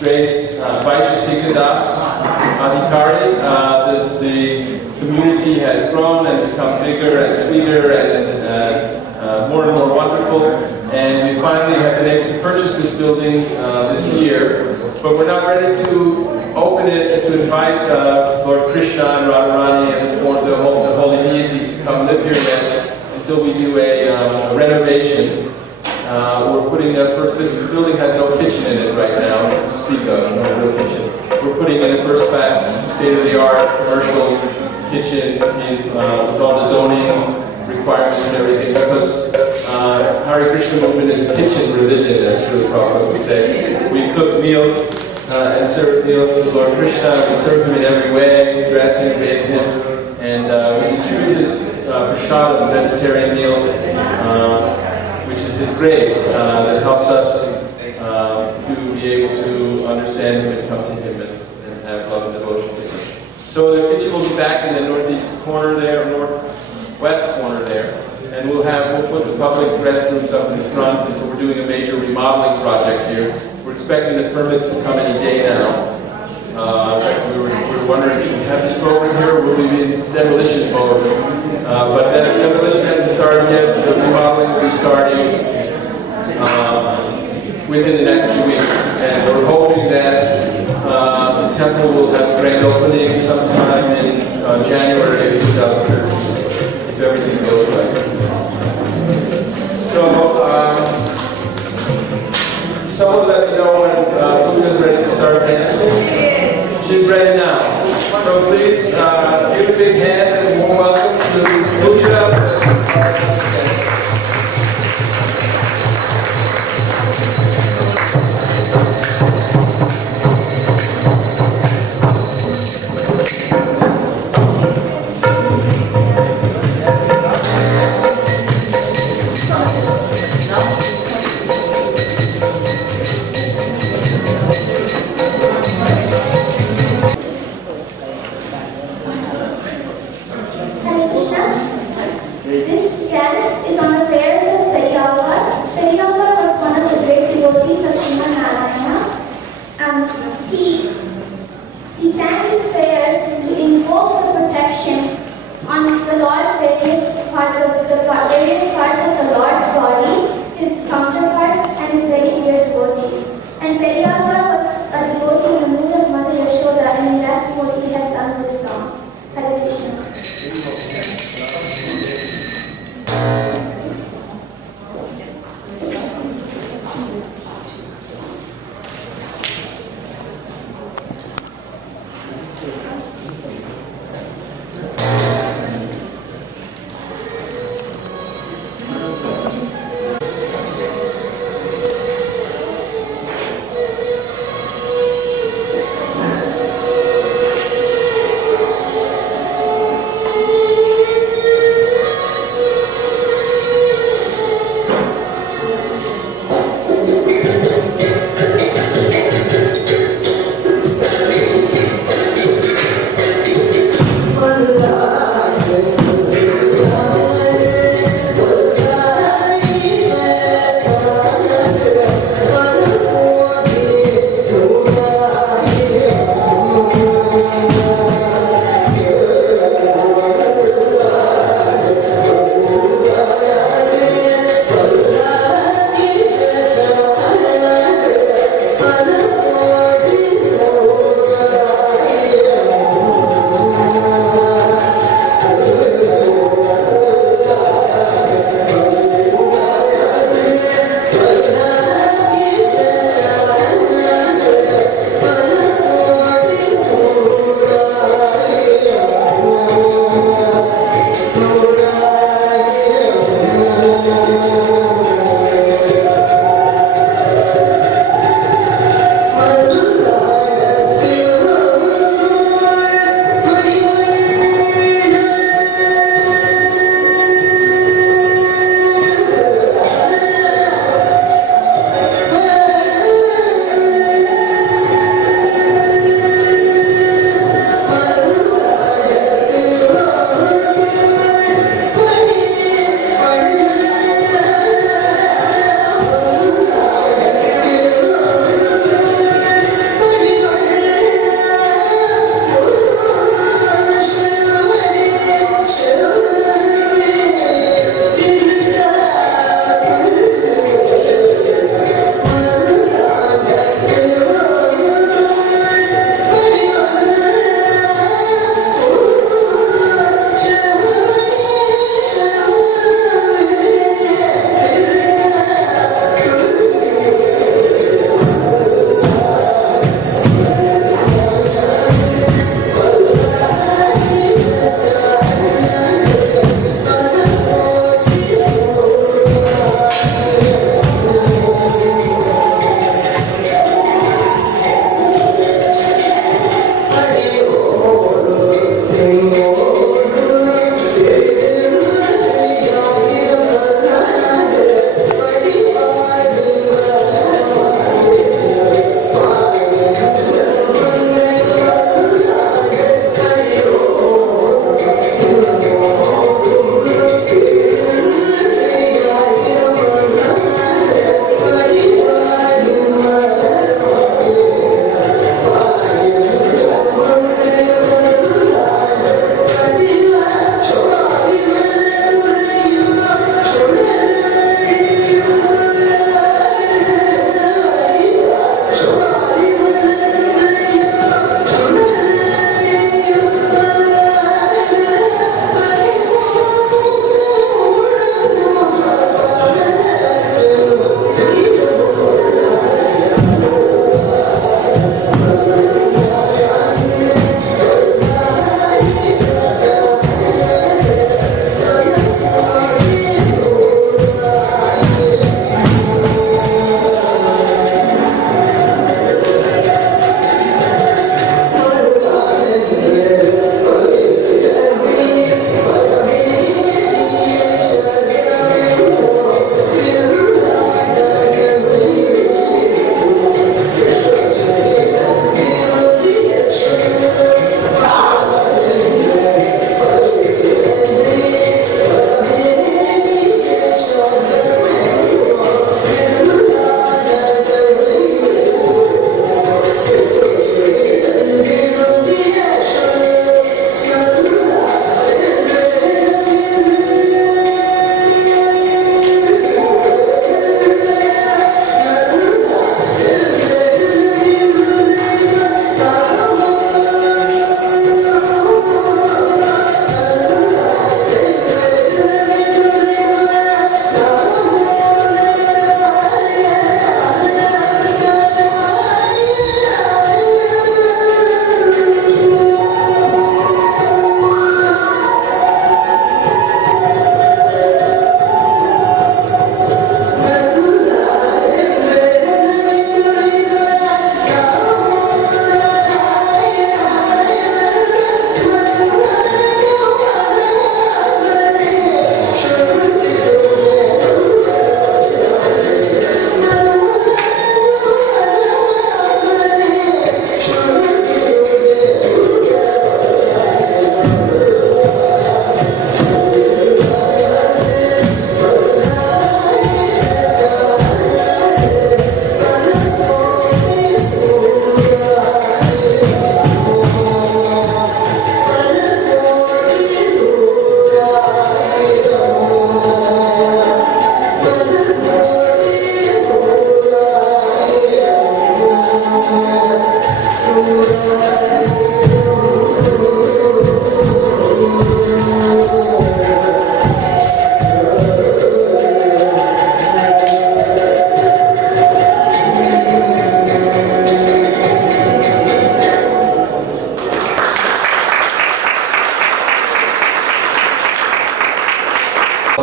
Grace Vaishya Das Adhikari. The community has grown and become bigger and sweeter and more and more wonderful. And we finally have been able to purchase this building this year, but we're not ready to open it and to invite Lord Krishna and Radharani and the holy deities to come live here yet until we do a renovation. We're putting this building has no kitchen in it right now to speak of, no real kitchen. We're putting in a first-class, state-of-the-art commercial kitchen with all the zoning requirements and everything, because Hare Krishna movement is kitchen religion, as Srila Prabhupada would say. We cook meals and serve meals to Lord Krishna. We serve him in every way, dress him, bathe him, and we distribute his prasadam, vegetarian meals, which is his grace that helps us to be able to understand him and come to him and have love and devotion to him. So the kitchen will be back in the northeast corner there, northwest corner there, and we'll put the public restrooms up in the front, and so we're doing a major remodeling project here. We're expecting the permits to come any day now. We were wondering, should we have this program here, or will we be in demolition mode? But then demolition hasn't started yet. The remodeling will be starting within the next 2 weeks, and we're hoping that the temple will have a grand opening sometime in January of 2013, if everything goes right. So, someone let me know when Pooja's ready to start dancing. She's ready now. So please give a big hand and warm welcome to Pooja.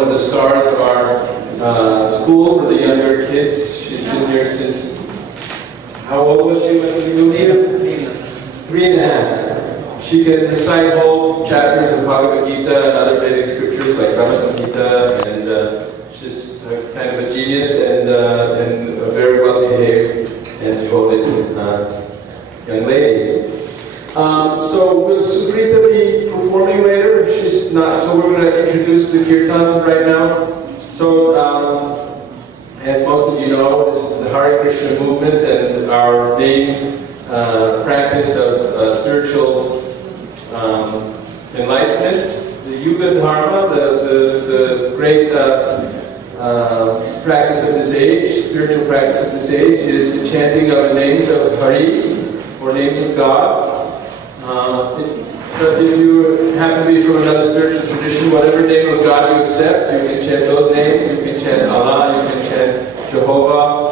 of the stars of our school for the younger kids. She's been here since, how old was she when we moved here? 3.5. She can recite whole chapters of Bhagavad Gita and other Vedic scriptures like Brahma Samhita, and she's kind of a genius and a very well-behaved and devoted young lady. So will Sukrita be performing later? She's not, so we're going to introduce the kirtan right now. So, as most of you know, this is the Hare Krishna movement, and our main practice of spiritual enlightenment. The Yuga Dharma, the great practice of this age, spiritual practice of this age, is the chanting of the names of Hari, or names of God. But if you happen to be from another spiritual tradition, whatever name of God you accept, you can chant those names, you can chant Allah, you can chant Jehovah.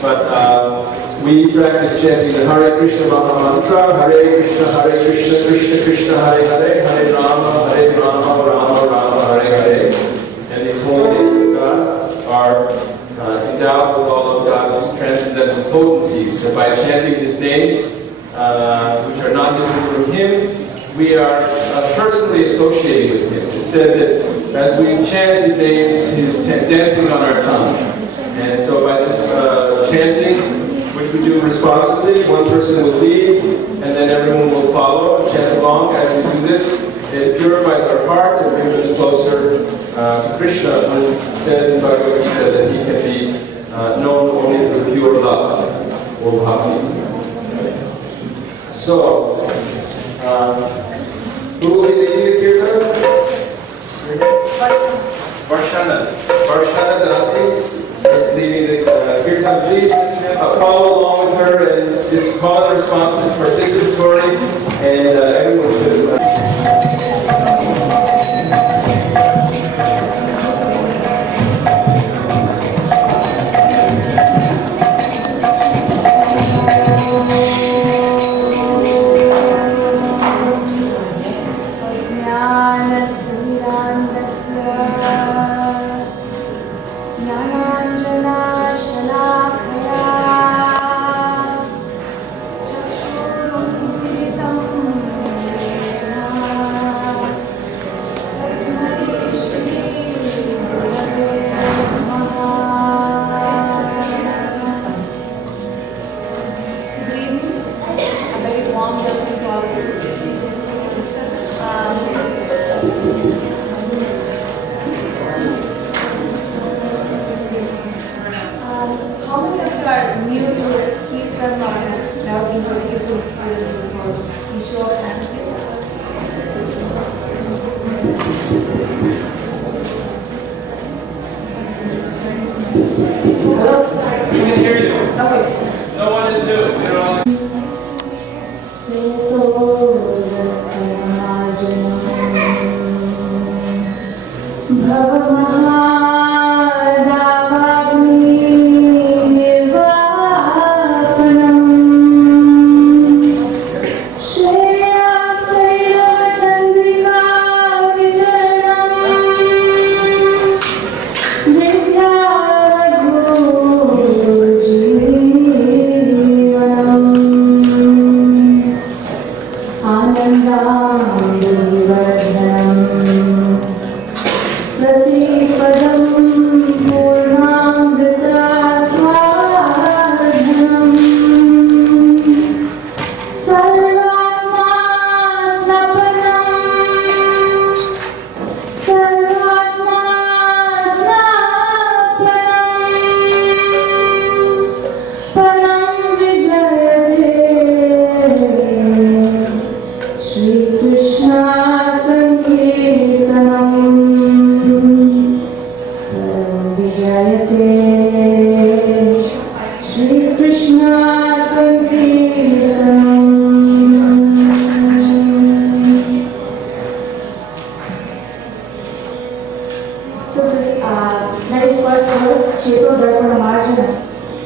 But we practice chanting the Hare Krishna Maha Mantra, Hare Krishna, Krishna Krishna, Hare Hare, Hare Rama, Rama Rama, Hare Hare. And these holy names of God are endowed with all of God's transcendental potencies. So by chanting His names, which are not different from Him, we are personally associated with Him. It said that as we chant His names, He's dancing on our tongues. And so by this chanting, which we do responsibly, one person will lead, and then everyone will follow and chant along as we do this. It purifies our hearts and brings us closer to Krishna, when it says in Bhagavad Gita that He can be known only through pure love, or bhakti. So, who will be leading the kirtan? Varshana Dasi is leading the kirtan. Please follow along with her, and this call and response is participatory, and everyone should.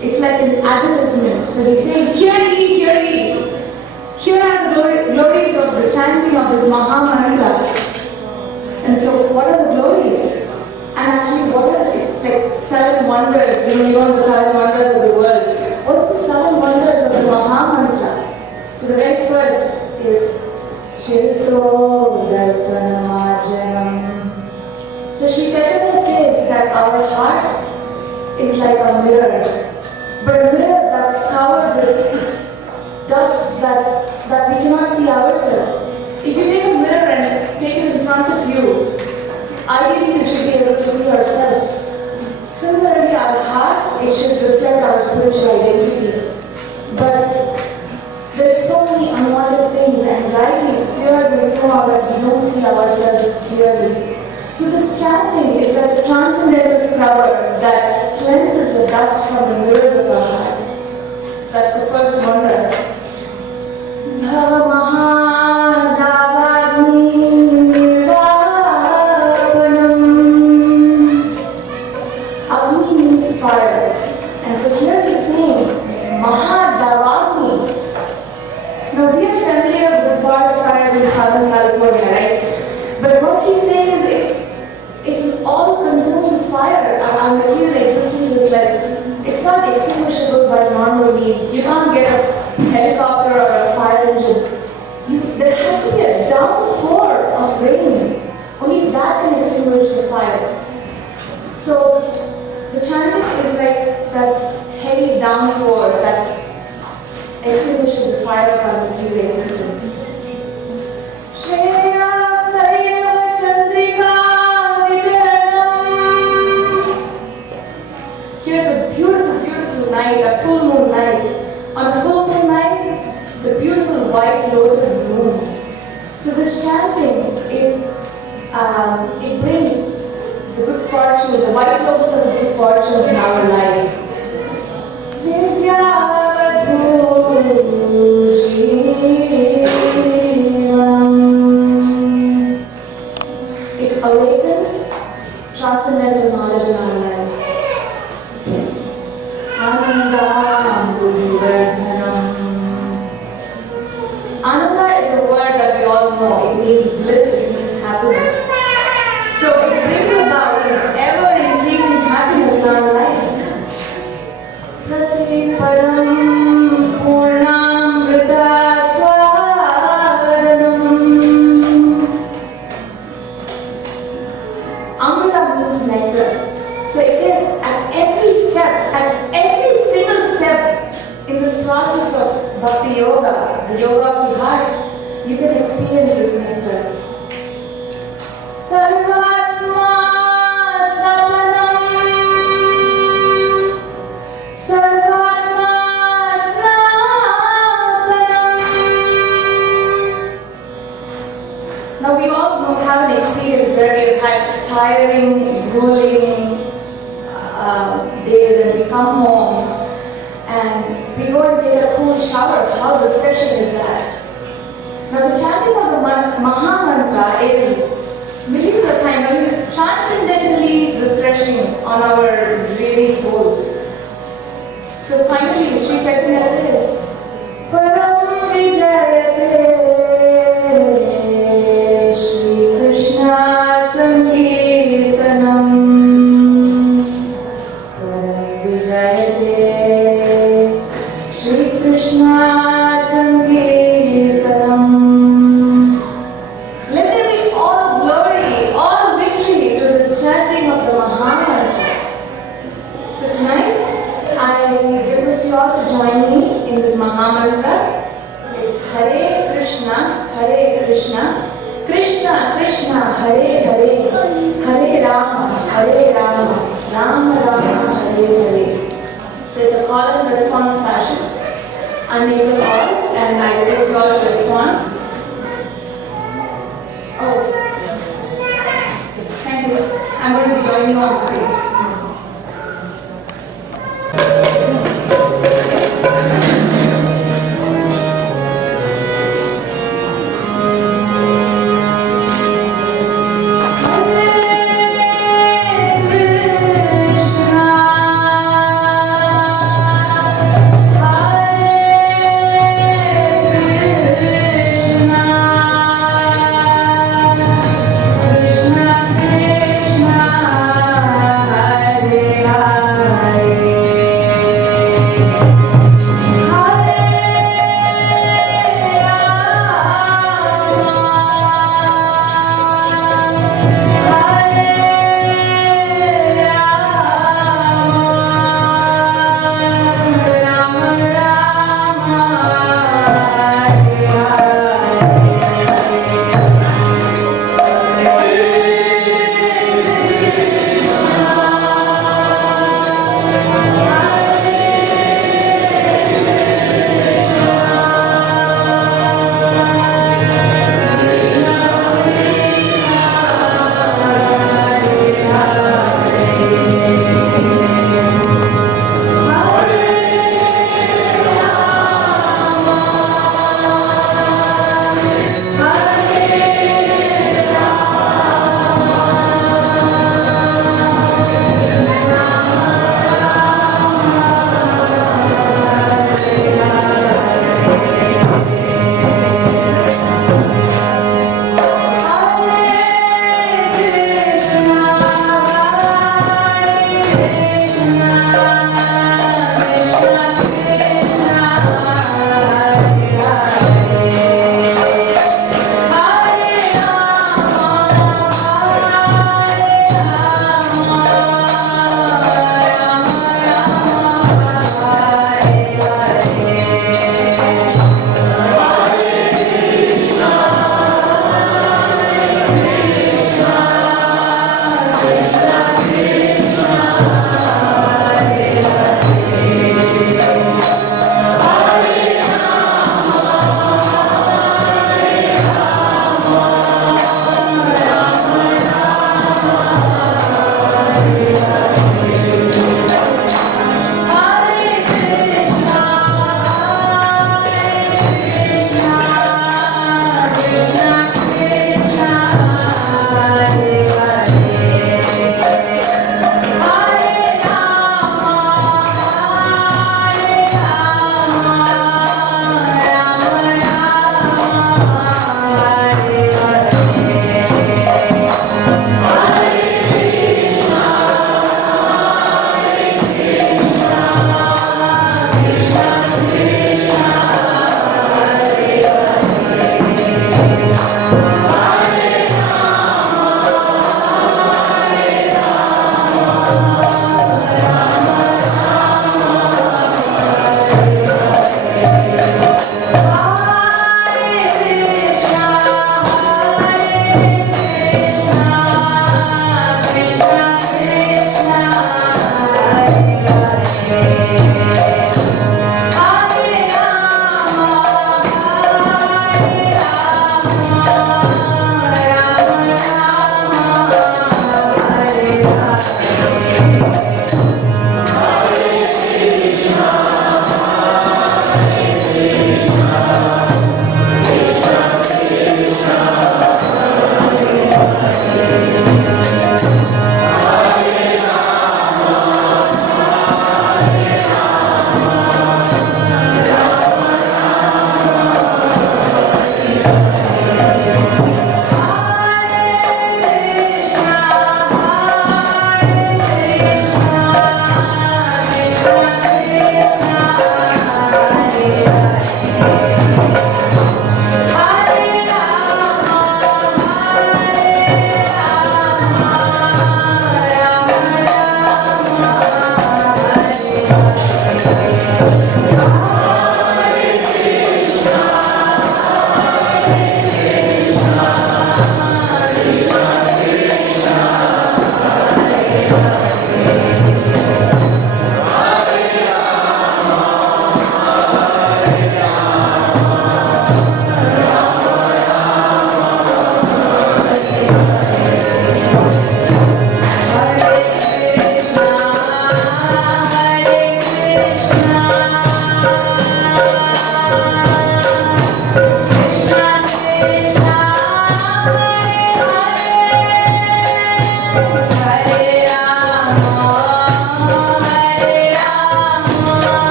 It's like an advertisement. So they say, hear ye, hear ye. Here are the glories of the chanting of this Maha Mantra. And so what are the glories? And actually, what is it? Like 7 wonders, you know the 7 wonders of the world. What's the 7 wonders of the Maha Mantra? So the very first is Chirito Darpanamajanam. So Sri Chaitanya says that our heart is like a mirror, but a mirror that's covered with dust that we cannot see ourselves. If you take a mirror and take it in front of you, ideally you should be able to see yourself. Similarly, our hearts, it should reflect our spiritual identity. But there's so many unwanted things, anxieties, fears and so on that we don't see ourselves clearly. So this chanting is like a transcendental scrubber that cleanses the dust from the mirrors of our heart. So that's the first wonder. Bhava Mahadavagni Nirvapanam. Agni means fire. And so here he's saying Mahadavagni. Now we are familiar with forest fires in Southern California, right? But what he's saying is it's an all-consuming fire. Our material existence is like, it's not extinguishable by normal means. You can't get a helicopter or a fire engine. There has to be a downpour of rain. Only that can extinguish the fire. So the chanting is like that heavy downpour that extinguishes the fire of our material existence. Shreya Kariya Chandrika Vidyanam. Here's a beautiful, beautiful night, a full moon night. On a full moon night, the beautiful white lotus blooms. So this chanting, it brings the good fortune, the white lotus of good fortune in our lives. It awakens transcendental knowledge in our lives. Ananda is a word that we all know. It means bliss, it means happiness. So it brings about an ever-increasing happiness in our lives. Prati param purnamrita swaranam. Amrita means nectar. So it says at every step, at every single step in this process of Bhakti Yoga, the yoga of the heart, you can experience this nectar. Sarvatma Samanam. Sarvatma Samanam. Now we all have an experience where we have had tiring, grueling days and we come home and we go and take a cool shower. How refreshing is that? Now the chanting of the Maha Mantra is millions of times, I mean it's transcendentally refreshing on our dreary souls. So finally Sri Chaitanya says, Param Vijayate Shri Krishna Sankirtanam. Shri Krishna Sankirtanam. Let there be all glory, all victory to this chanting of the Maha Mantra. So tonight, I request you all to join me in this Maha Mantra. It's Hare Krishna, Krishna Krishna, Hare Hare, Hare Rama, Rama Rama, Hare Hare. So it's a call and response fashion. I make a call and I request you all to respond. Oh, thank you. I'm going to join you on stage. Krishna Krishna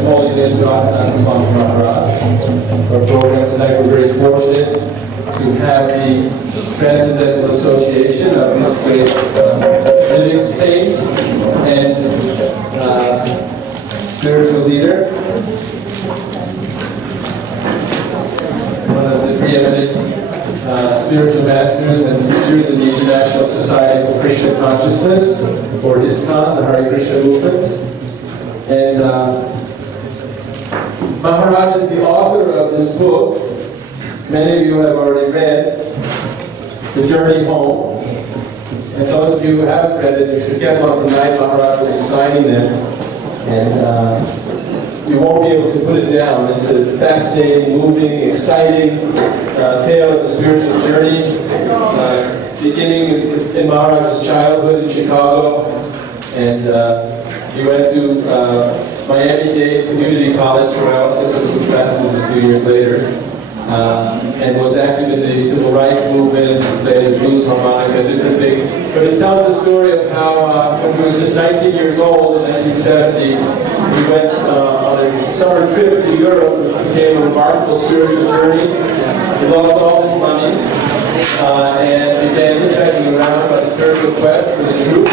His Holiness Radhanath Swami Maharaj. Our program tonight, we're very fortunate to have the Transcendental Association of this great living saint and spiritual leader, one of the preeminent spiritual masters and teachers in the International Society for Krishna Consciousness, or ISKCON, the Hare Krishna movement. And Maharaj is the author of this book. Many of you have already read The Journey Home. And those of you who haven't read it, you should get one tonight. Maharaj will be signing them. And you won't be able to put it down. It's a fascinating, moving, exciting tale of the spiritual journey, beginning in Maharaj's childhood in Chicago. And he went to Miami-Dade Community College, where I also took some classes a few years later, and was active in the civil rights movement, played the blues harmonica, different things. But it tells the story of how, when he was just 19 years old in 1970, he went on a summer trip to Europe, which became a remarkable spiritual journey. He lost all his money and began hitchhiking around on a spiritual quest for the truth.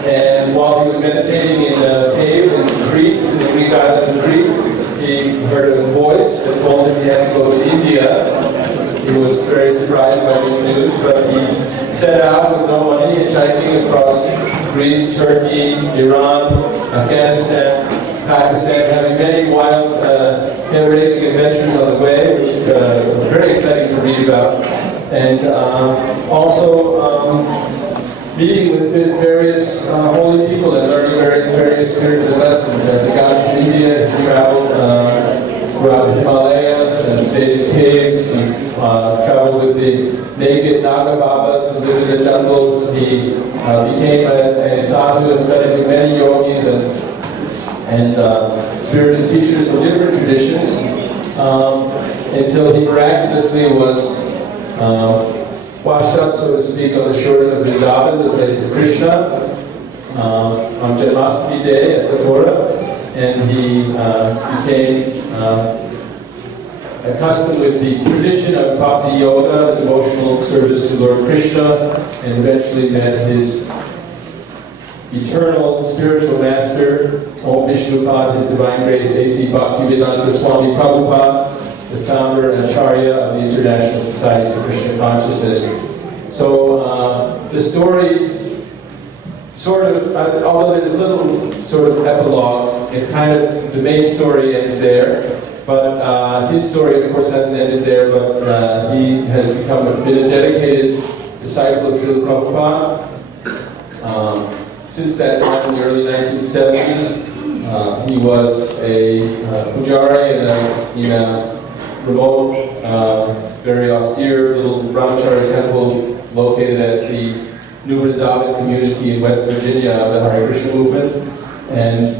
And while he was meditating in a cave in Crete, in the Greek island of Crete, he heard a voice that told him he had to go to India. He was very surprised by this news, but he set out with no money, hitchhiking across Greece, Turkey, Iran, Afghanistan, Pakistan, having many wild, hair-raising adventures on the way, which was very exciting to read about. And also meeting with various holy people and learning various spiritual lessons. As he got to India, he traveled throughout the Himalayas and stayed in caves. He traveled with the naked Naga Babas who lived in the jungles. He became a sadhu and studied with many yogis and spiritual teachers from different traditions until he miraculously was washed up, so to speak, on the shores of Vrindavan, the place of Krishna, on Janmashtami Day at Mathura, and he became accustomed with the tradition of Bhakti Yoga, devotional service to Lord Krishna, and eventually met his eternal spiritual master, Om Vishnupad, His Divine Grace, A.C. Bhaktivedanta Swami Prabhupada, the founder and Acharya of the International Society for Krishna Consciousness. So the story sort of, although there's a little sort of epilogue, it kind of, the main story ends there. But his story, of course, hasn't ended there, but he has been a dedicated disciple of Srila Prabhupada. Since that time, in the early 1970s, he was a pujari in a remote, very austere little brahmachari temple located at the New Vrindavan community in West Virginia of the Hare Krishna movement. And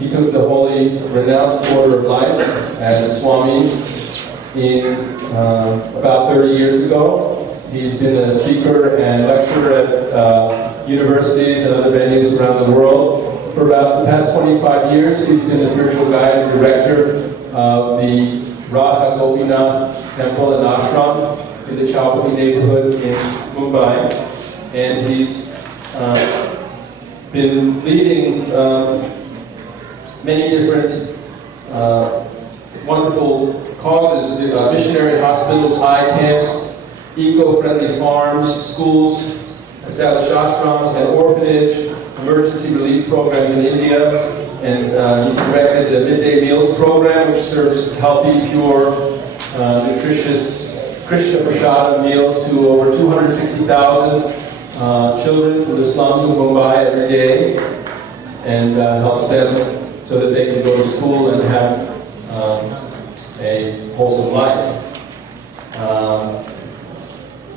he took the holy renounced order of life as a Swami in about 30 years ago. He's been a speaker and lecturer at universities and other venues around the world. For about the past 25 years, he's been the spiritual guide and director of the Radha Gopinath Temple and Ashram in the Chowpatty neighborhood in Mumbai. And he's been leading many different wonderful causes, missionary hospitals, eye camps, eco-friendly farms, schools, established ashrams, an orphanage, emergency relief programs in India, and he's directed the midday meals program, which serves healthy, pure, nutritious Krishna Prasada meals to over 260,000 children from the slums of Mumbai every day, and helps them so that they can go to school and have a wholesome life.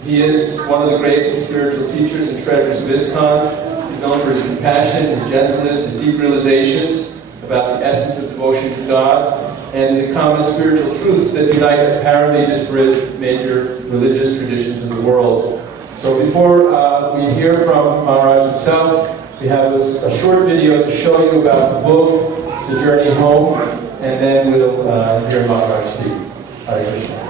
He is one of the great spiritual teachers and treasures of ISKCON. He's known for his compassion, his gentleness, his deep realizations about the essence of devotion to God, and the common spiritual truths that unite apparently disparate major religious traditions in the world. So before we hear from Maharaj himself, we have a short video to show you about the book the journey home, and then we'll hear Maharaj speak. Hare Krishna.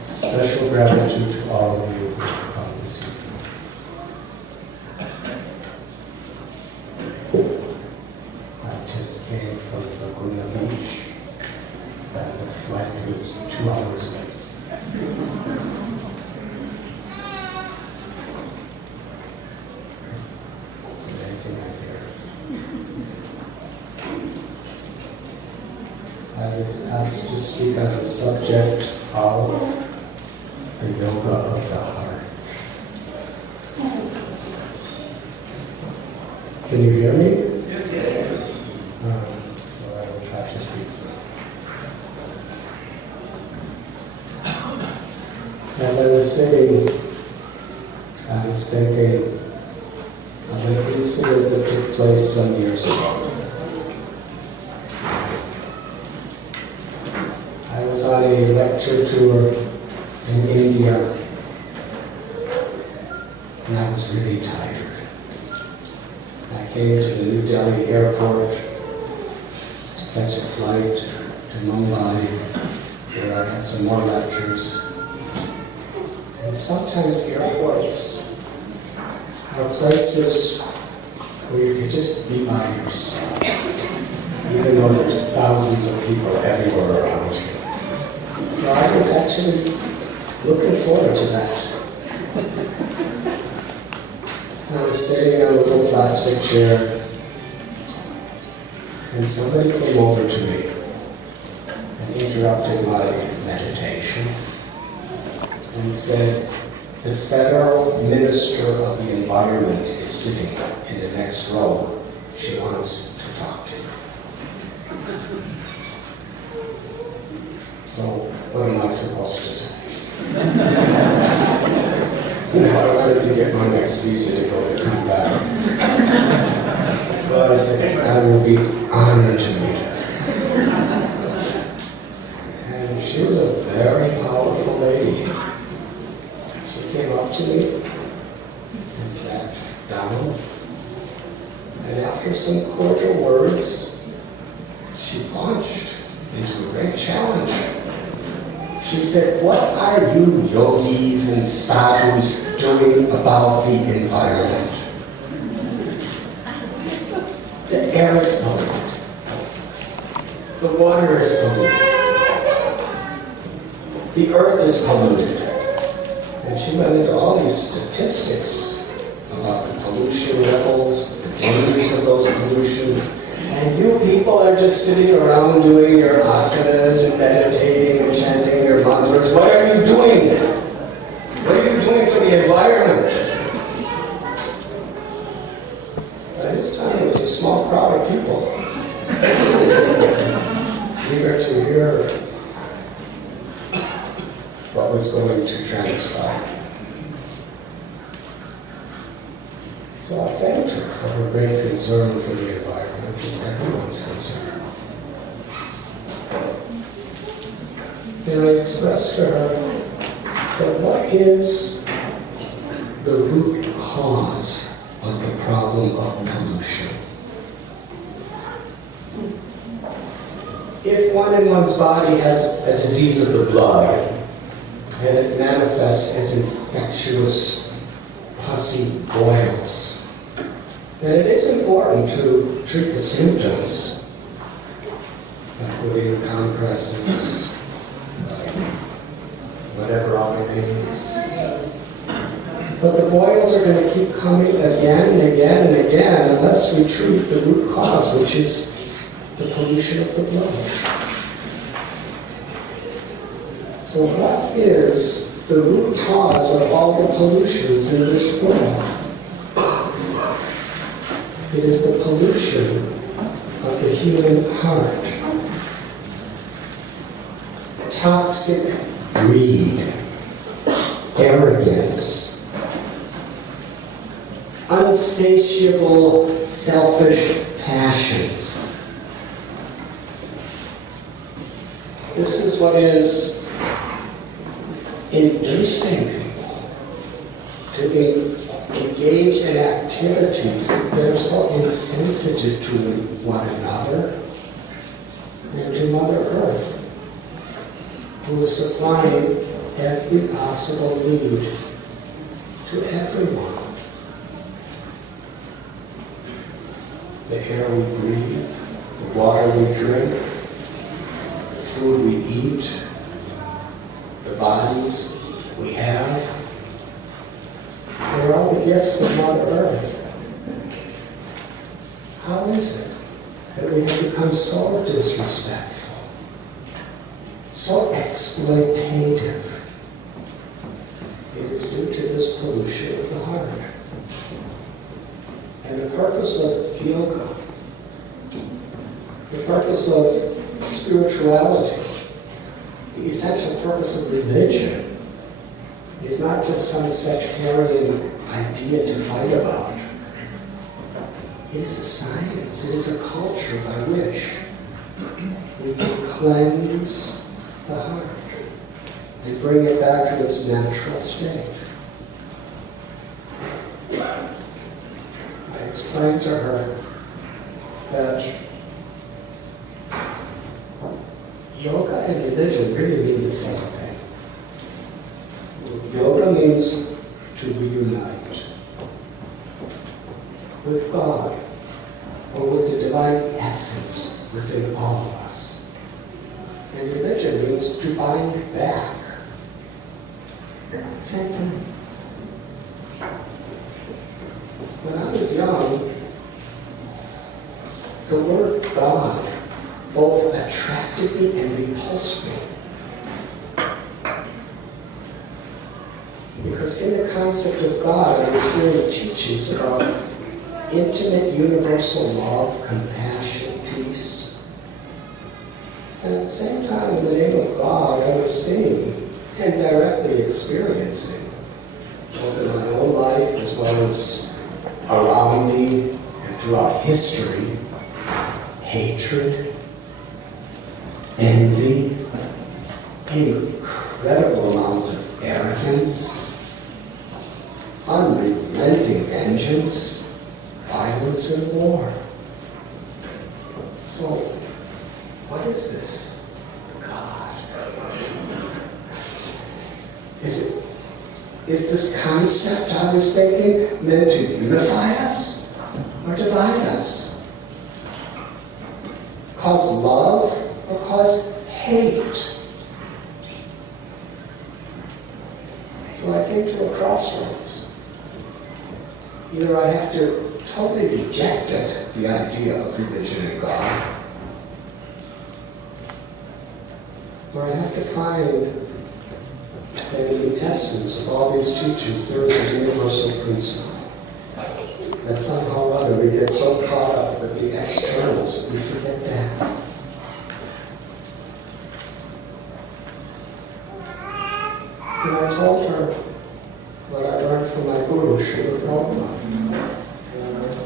Special gratitude to all of you who have come this evening. I just came from Laguna Beach, and the flight was 2 hours late. It's amazing out here. that is asked to speak on the subject of the yoga of the heart. Can you hear me? Yes. So I will try to speak slow. As I was sitting, I was thinking of an incident that took place some years ago. I was on a lecture tour in India, and I was really tired. I came to the New Delhi airport to catch a flight to Mumbai, where I had some more lectures. And sometimes airports are places where you can just be by yourself, even though there's thousands of people everywhere around you. So I was actually looking forward to that. And I was sitting on a little plastic chair, and somebody came over to me and interrupted my meditation and said, "The Federal Minister of the Environment is sitting in the next row. She wants to talk to you." So, what am I supposed to say? I wanted to get my next visa to go to come back. So I said, I will be honored to meet her. And she was a very powerful lady. She came up to me and sat down. And after some cordial words, she launched into a great challenge. She said, "What are you yogis and sadhus doing about the environment? The air is polluted. The water is polluted. The earth is polluted." And she went into all these statistics about the pollution levels, the dangers of those pollutions. And you people are just sitting around doing your asanas and meditating and chanting your mantras. What are you doing? What are you doing for the environment? By this time, it was a small crowd of people, eager to hear what was going to transpire. So I thanked her for her great concern for the environment. It's everyone's concern. And I expressed to her that what is the root cause of the problem of pollution? If one in one's body has a disease of the blood, and it manifests as infectious, pussy boils, then it is important to treat the symptoms by putting compresses, whatever other things. But the boils are going to keep coming again and again and again unless we treat the root cause, which is the pollution of the blood. So what is the root cause of all the pollutions in this world? It is the pollution of the human heart. Toxic greed, arrogance, unsatiable selfish passions. This is what is inducing people to engage in activities that are so insensitive to one another and to Mother Earth, who is supplying every possible need to everyone. The air we breathe, the water we drink, the food we eat, the bodies we have, they're all the gifts of Mother Earth. How is it that we have become so disrespectful so exploitative. It is due to this pollution of the heart. And the purpose of yoga, the purpose of spirituality, the essential purpose of religion is not just some sectarian idea to fight about. It is a science, it is a culture by which we can cleanse the heart and bring it back to its natural state. I explained to her that yoga and religion really mean the same thing. Yoga means to reunite with God or with the divine essence within all of us. And religion means to bind back. Same thing. When I was young, the word God both attracted me and repulsed me. Because in the concept of God, I was hearing teachings about intimate, universal love, compassion, peace. And at the same time, in the name of God, I was seeing and directly experiencing, both in my own life as well as around me and throughout history, hatred, envy, incredible amounts of arrogance, unrelenting vengeance, violence, and war. So, what is this God? Is this concept I was thinking meant to unify us or divide us? Cause love or cause hate? So I came to a crossroads. Either I have to totally reject it, the idea of religion and God, or I have to find that in the essence of all these teachings there is a universal principle. That somehow or other we get so caught up with the externals that we forget that. And I told her what I learned from my guru, Srila Prabhupada.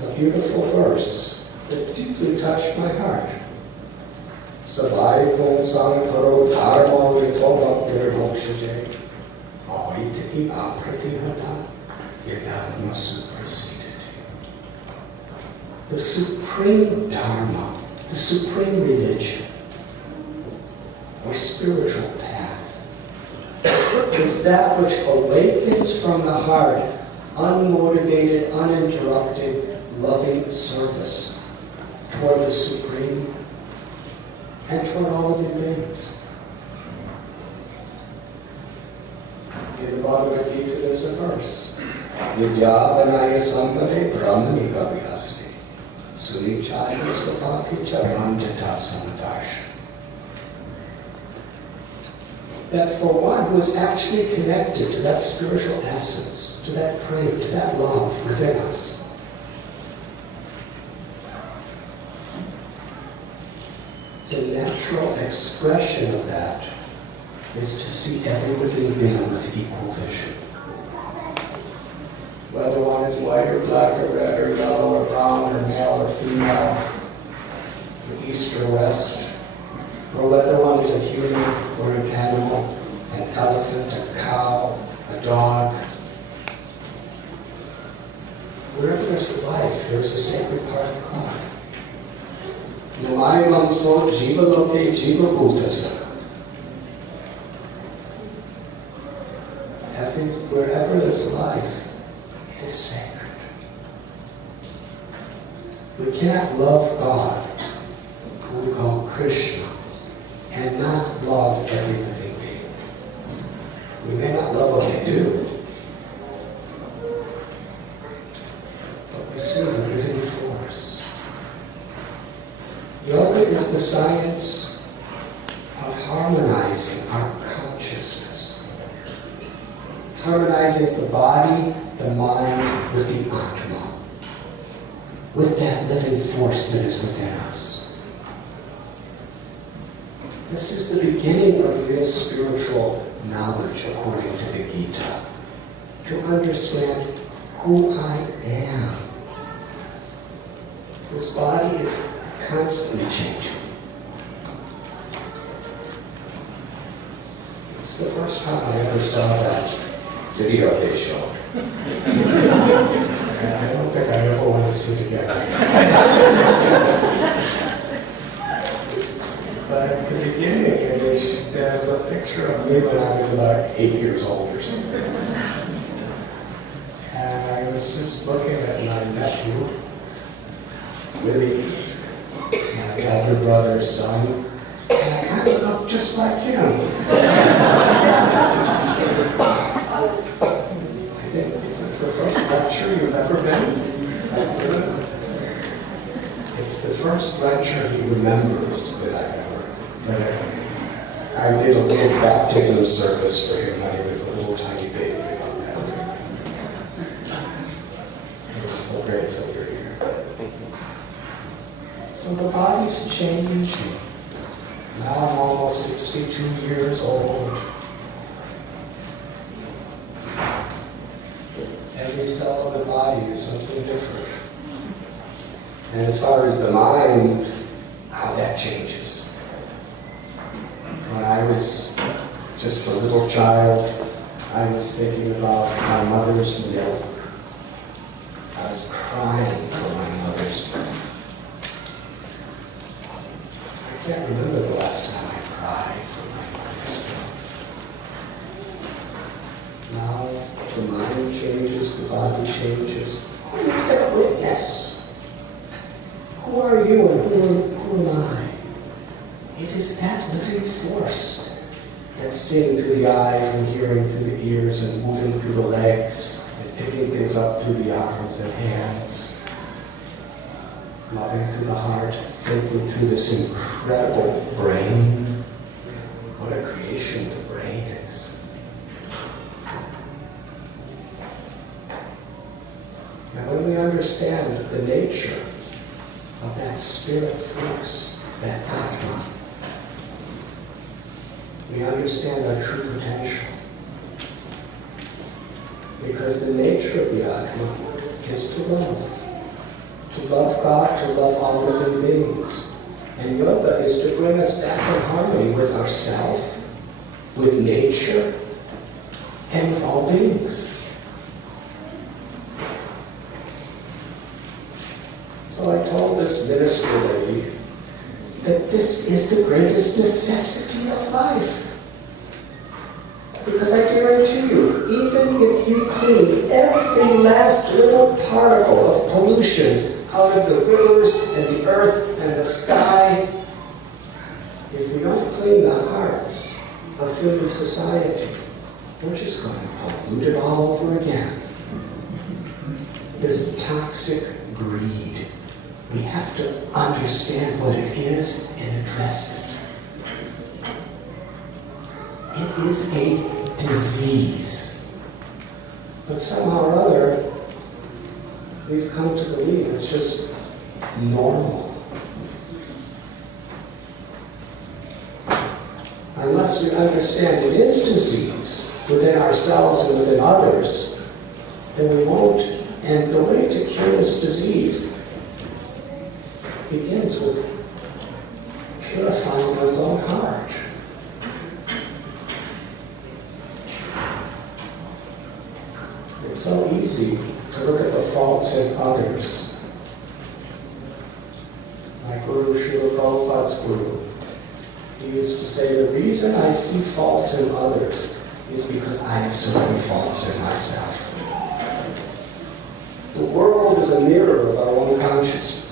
A beautiful verse that deeply touched my heart. Savai Pong Sang Paro Dharma Yito Bhaktir Mokshate Aitiki Apratihata Yadagma Suprasidati. The supreme Dharma, the supreme religion, or spiritual path, is that which awakens from the heart unmotivated, uninterrupted, loving service toward the Supreme and toward all living beings. In the Bhagavad Gita there's a verse. Vidyavanaya sampade brahmani gavyasti sunichaya svapati chavandata samadarsha. That for one who is actually connected to that spiritual essence, to that prema, to that love within us, the natural expression of that is to see every living being with equal vision. Whether one is white or black or red or yellow or brown or male or female, or east or west, or whether one is a human or an animal, an elephant, a cow, a dog. Wherever there's life, there's a sacred part of God. Namai mamso jiva loke jiva bhuta sagat. Wherever there's life, it is sacred. We cannot love God, who we call Krishna, and not love every living being. We may not love what they do, but we see the living force. Yoga is the science of harmonizing our consciousness. Harmonizing the body, the mind, with the Atma. With that living force that is within us. This is the beginning of real spiritual knowledge according to the Gita. To understand who I am. This body is constantly changing. It's the first time I ever saw that video they showed. And I don't think I ever want to see it again. But at the beginning, there was a picture of me when I was about 8 years old or something. And I was just looking at my nephew, Willie, my elder brother's son, and I kind of looked just like him. I think this is the first lecture you've ever been. It's the first lecture he remembers that I've ever. I did a little baptism service for him when he was a little tiny baby about that. I'm so grateful you're here. So the body's changing. Now I'm almost 62 years old. Every cell of the body is something different. And as far as the mind, how that changes. When I was just a little child, I was thinking about my mother's milk. I was crying for my mother's milk. I can't remember the last time I cried for my mother's milk. Now the mind changes, the body changes. Who is that witness? Who are you and who am I? It is that living force that's seeing through the eyes and hearing through the ears and moving through the legs and picking things up through the arms and hands, loving through the heart, thinking through this incredible brain. What a creation the brain is. Now when we understand the nature of that spirit force, that Atma, we understand our true potential. Because the nature of the Atma is to love. To love God, to love all living beings. And yoga is to bring us back in harmony with ourselves, with nature, and with all beings. So I told this minister lady that this is the greatest necessity of life. Because I guarantee you, even if you clean every last little particle of pollution out of the rivers and the earth and the sky, if we don't clean the hearts of human society, we're just going to pollute it all over again. This toxic greed. We have to understand what it is and address it. It is a disease. But somehow or other, we've come to believe it's just normal. Unless we understand it is disease within ourselves and within others, then we won't. And the way to cure this disease begins with purifying one's own heart. It's so easy to look at the faults in others. My Guru, Srila Prabhupada's Guru, he used to say, the reason I see faults in others is because I have so many faults in myself. The world is a mirror of our own consciousness.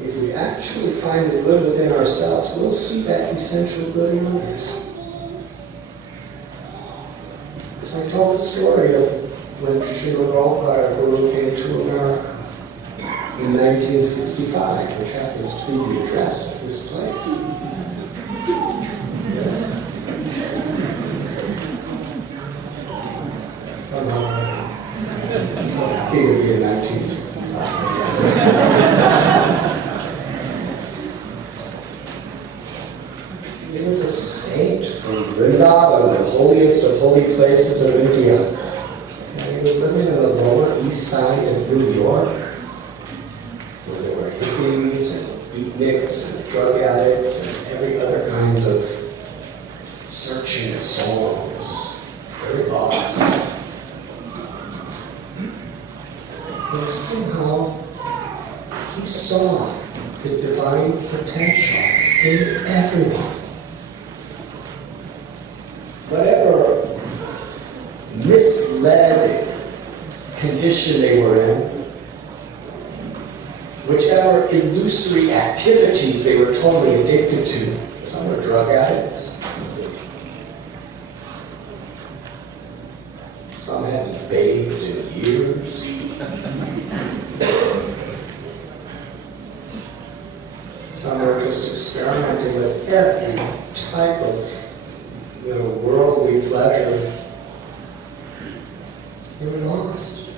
If we actually find the good within ourselves, we'll see that essential good in others. I told the story of when Srila Prabhupada, Guru, came to America in 1965, which happens to be the address of this place. so happy to be in 1965. He was a saint from Vrindavan, the holiest of holy places of India. And he was living in the Lower East Side of New York, where there were hippies and beatniks and drug addicts and every other kind of searching souls. Very lost. But somehow, he saw the divine potential in everyone. Whatever misled condition they were in, whichever illusory activities they were totally addicted to, some were drug addicts, some hadn't bathed in years. Some were just experimenting with every type of worldly pleasure. They were lost.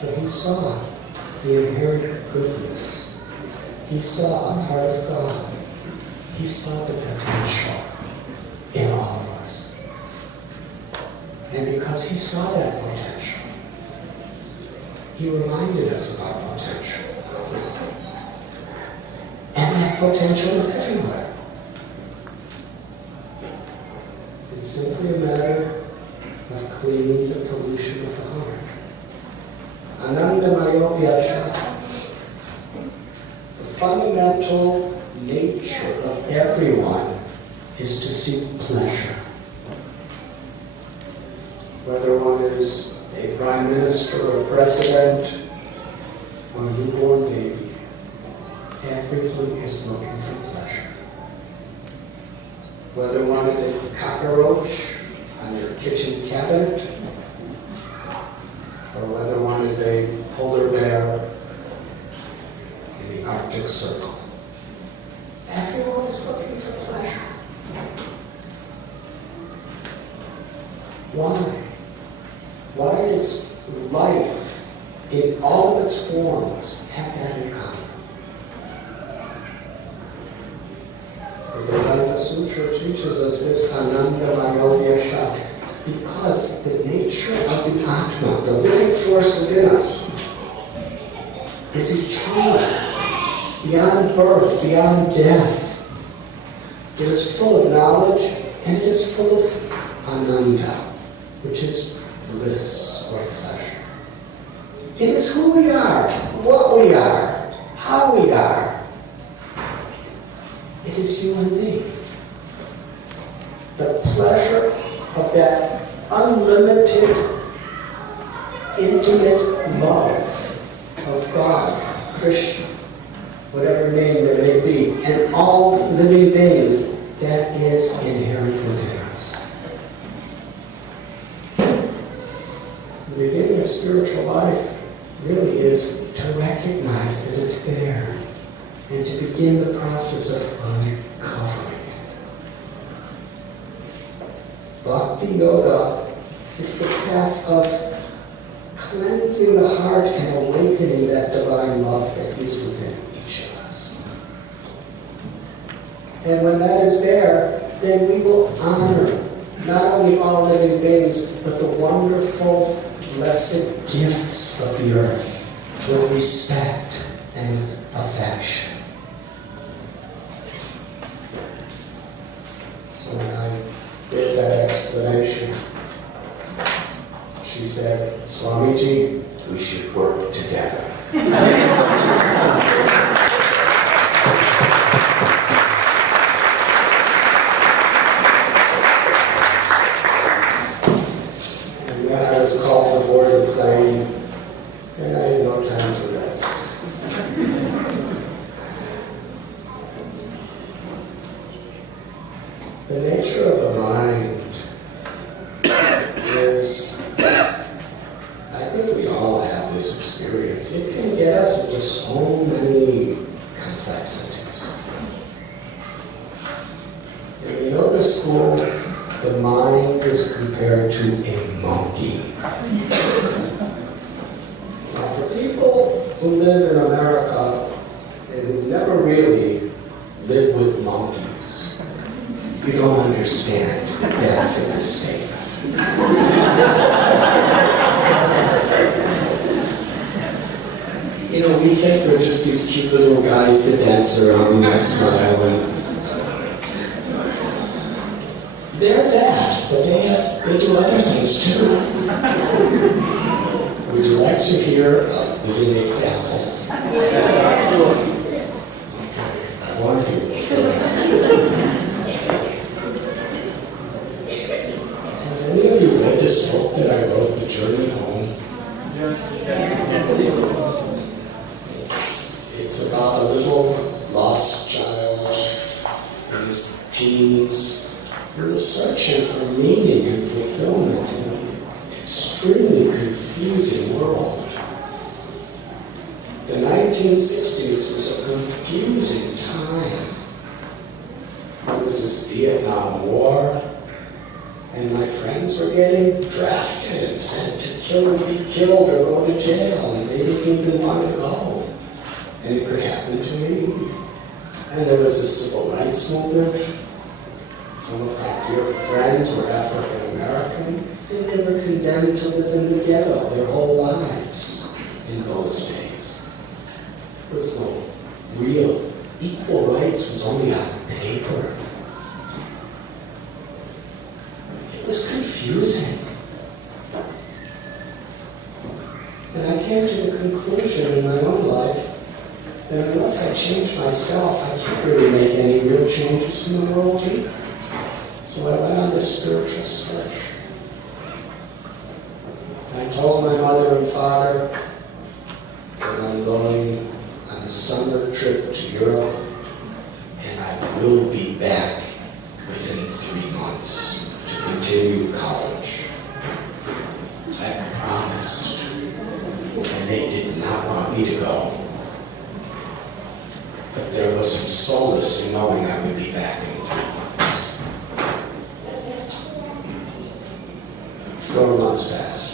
But he saw the inherent goodness. He saw a heart of God. He saw the potential in all of us. And because he saw that potential, he reminded us of our potential. And that potential is everywhere. It's simply a matter of cleaning the pollution of the heart. Anandamayopyasha. The fundamental nature of everyone is to seek pleasure. Whether one is a prime minister or president or a newborn baby, everyone is looking for pleasure. Whether one is a cockroach on your kitchen cabinet, or whether one is a polar bear in the Arctic Circle. Everyone is looking for pleasure. Why? Why does life, in all of its forms, have that in common? The Vedanta Sutra teaches us this Anandamayovyasha, because the nature of the Atma, the living force within us, is eternal, beyond birth, beyond death. It is full of knowledge, and it is full of ananda, which is bliss or pleasure. It is who we are, what we are, how we are. It is you and me. The pleasure of that unlimited, intimate love of God, Krishna, whatever name there may be, and all living beings, that is inherent within us. The beginning of spiritual life really is to recognize that it's there and to begin the process of uncovering it. Bhakti Yoga is the path of cleansing the heart and awakening that divine love that is within each of us. And when that is there, then we will honor not only all living beings, but the wonderful, blessed gifts of the earth with respect and with affection. So when I gave that explanation, she said, Swamiji, we should work together. And when I was called to board the plane, and I had no time to rest. The nature of the mind is, I think we all have this experience. It can get us into so many complexities. In the yoga school, the mind is compared to a monkey. Now, for people who live in America and who never really live with monkeys, you don't understand the depth of this statement. You know, we think they're just these cute little guys that dance around and smile, and they're that, but they do other things too. Would you like to hear a living example? Okay, I want to. Have any of you read this book that I wrote, The Journey Home? It's about a little lost child in his teens who was searching for meaning and fulfillment in an extremely confusing world. The 1960s was a confusing time. There was this Vietnam War, and my friends were getting drafted and sent to kill and be killed or go to jail, and they didn't even want to go. And it could happen to me. And there was the civil rights movement. Some of my dear friends were African American, and they were condemned to live in the ghetto their whole lives in those days. There was no real equal rights, was only on paper. It was confusing. And I came to the conclusion in my own life that unless I change myself, I can't really make any real changes in the world either. So I went on this spiritual search. I told my mother and father that I'm going on a summer trip to Europe, and I will be back within 3 months to continue college. I promised, and they did not want me to go. But there was some solace in knowing I would be back in 3 months. 4 months passed.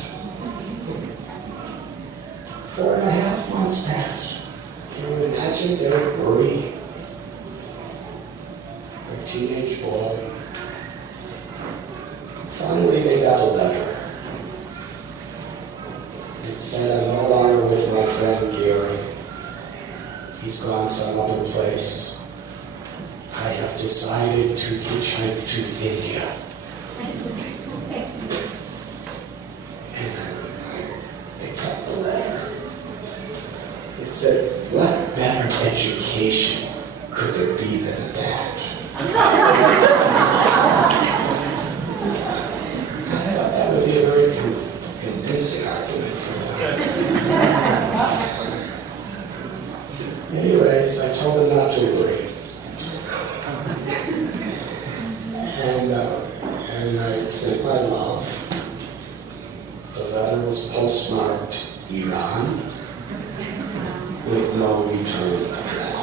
4.5 months passed. Can you imagine their worry? A teenage boy. Finally, they got a letter. It said, I'm no longer with my friend Gary. He's gone some other place. I have decided to hitchhike to India. And I picked up the letter. It said, what better education could there be than that? I thought that would be a very convincing argument for them. Anyways, I told them not to worry. And I sent my love. The letter was postmarked Iran with no return address.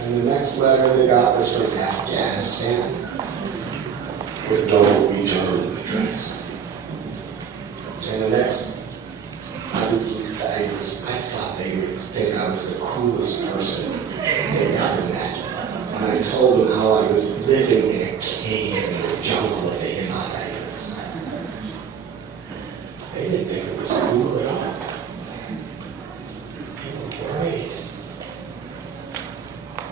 And the next letter they got was from Afghanistan with no return address. And the next, I thought they would think I was the coolest person they'd ever met. When I told them how I was living in a cave in the jungle of the Himalayas. They didn't think it was cool at all. They were worried.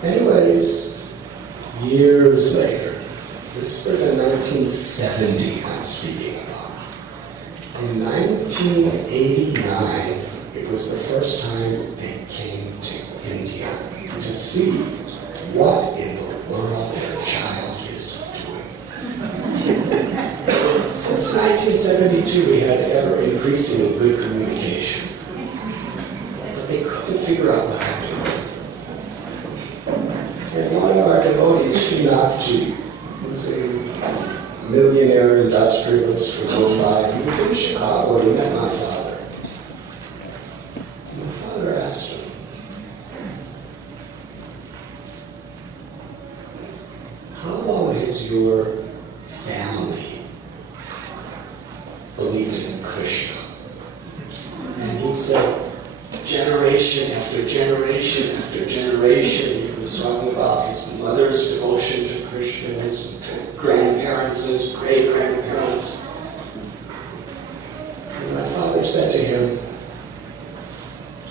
Anyways, years later, this was in 1970 I'm speaking about. In 1989, it was the first time they came to India to see what in the world their child is doing. Since 1972, we had ever-increasing good communication. But they couldn't figure out what happened. And one of our devotees, Srinathji, who was a millionaire industrialist from Mumbai, he was in Chicago and he met my father. And my father asked him, how long is your family believed in Krishna? And he said, generation after generation after generation. He was talking about his mother's devotion to Krishna, his grandparents, his great-grandparents. And my father said to him,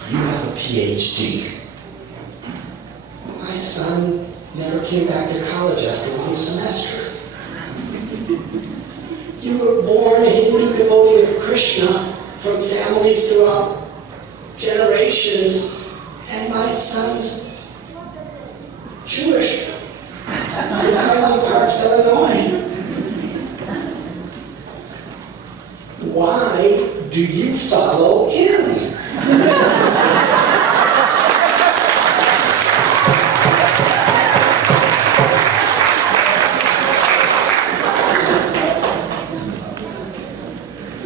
you have a PhD. My son never came back to college after one semester. You were born a Hindu devotee of Krishna from families throughout generations, and my son's Jewish from Highland Park, Illinois. Why do you follow him?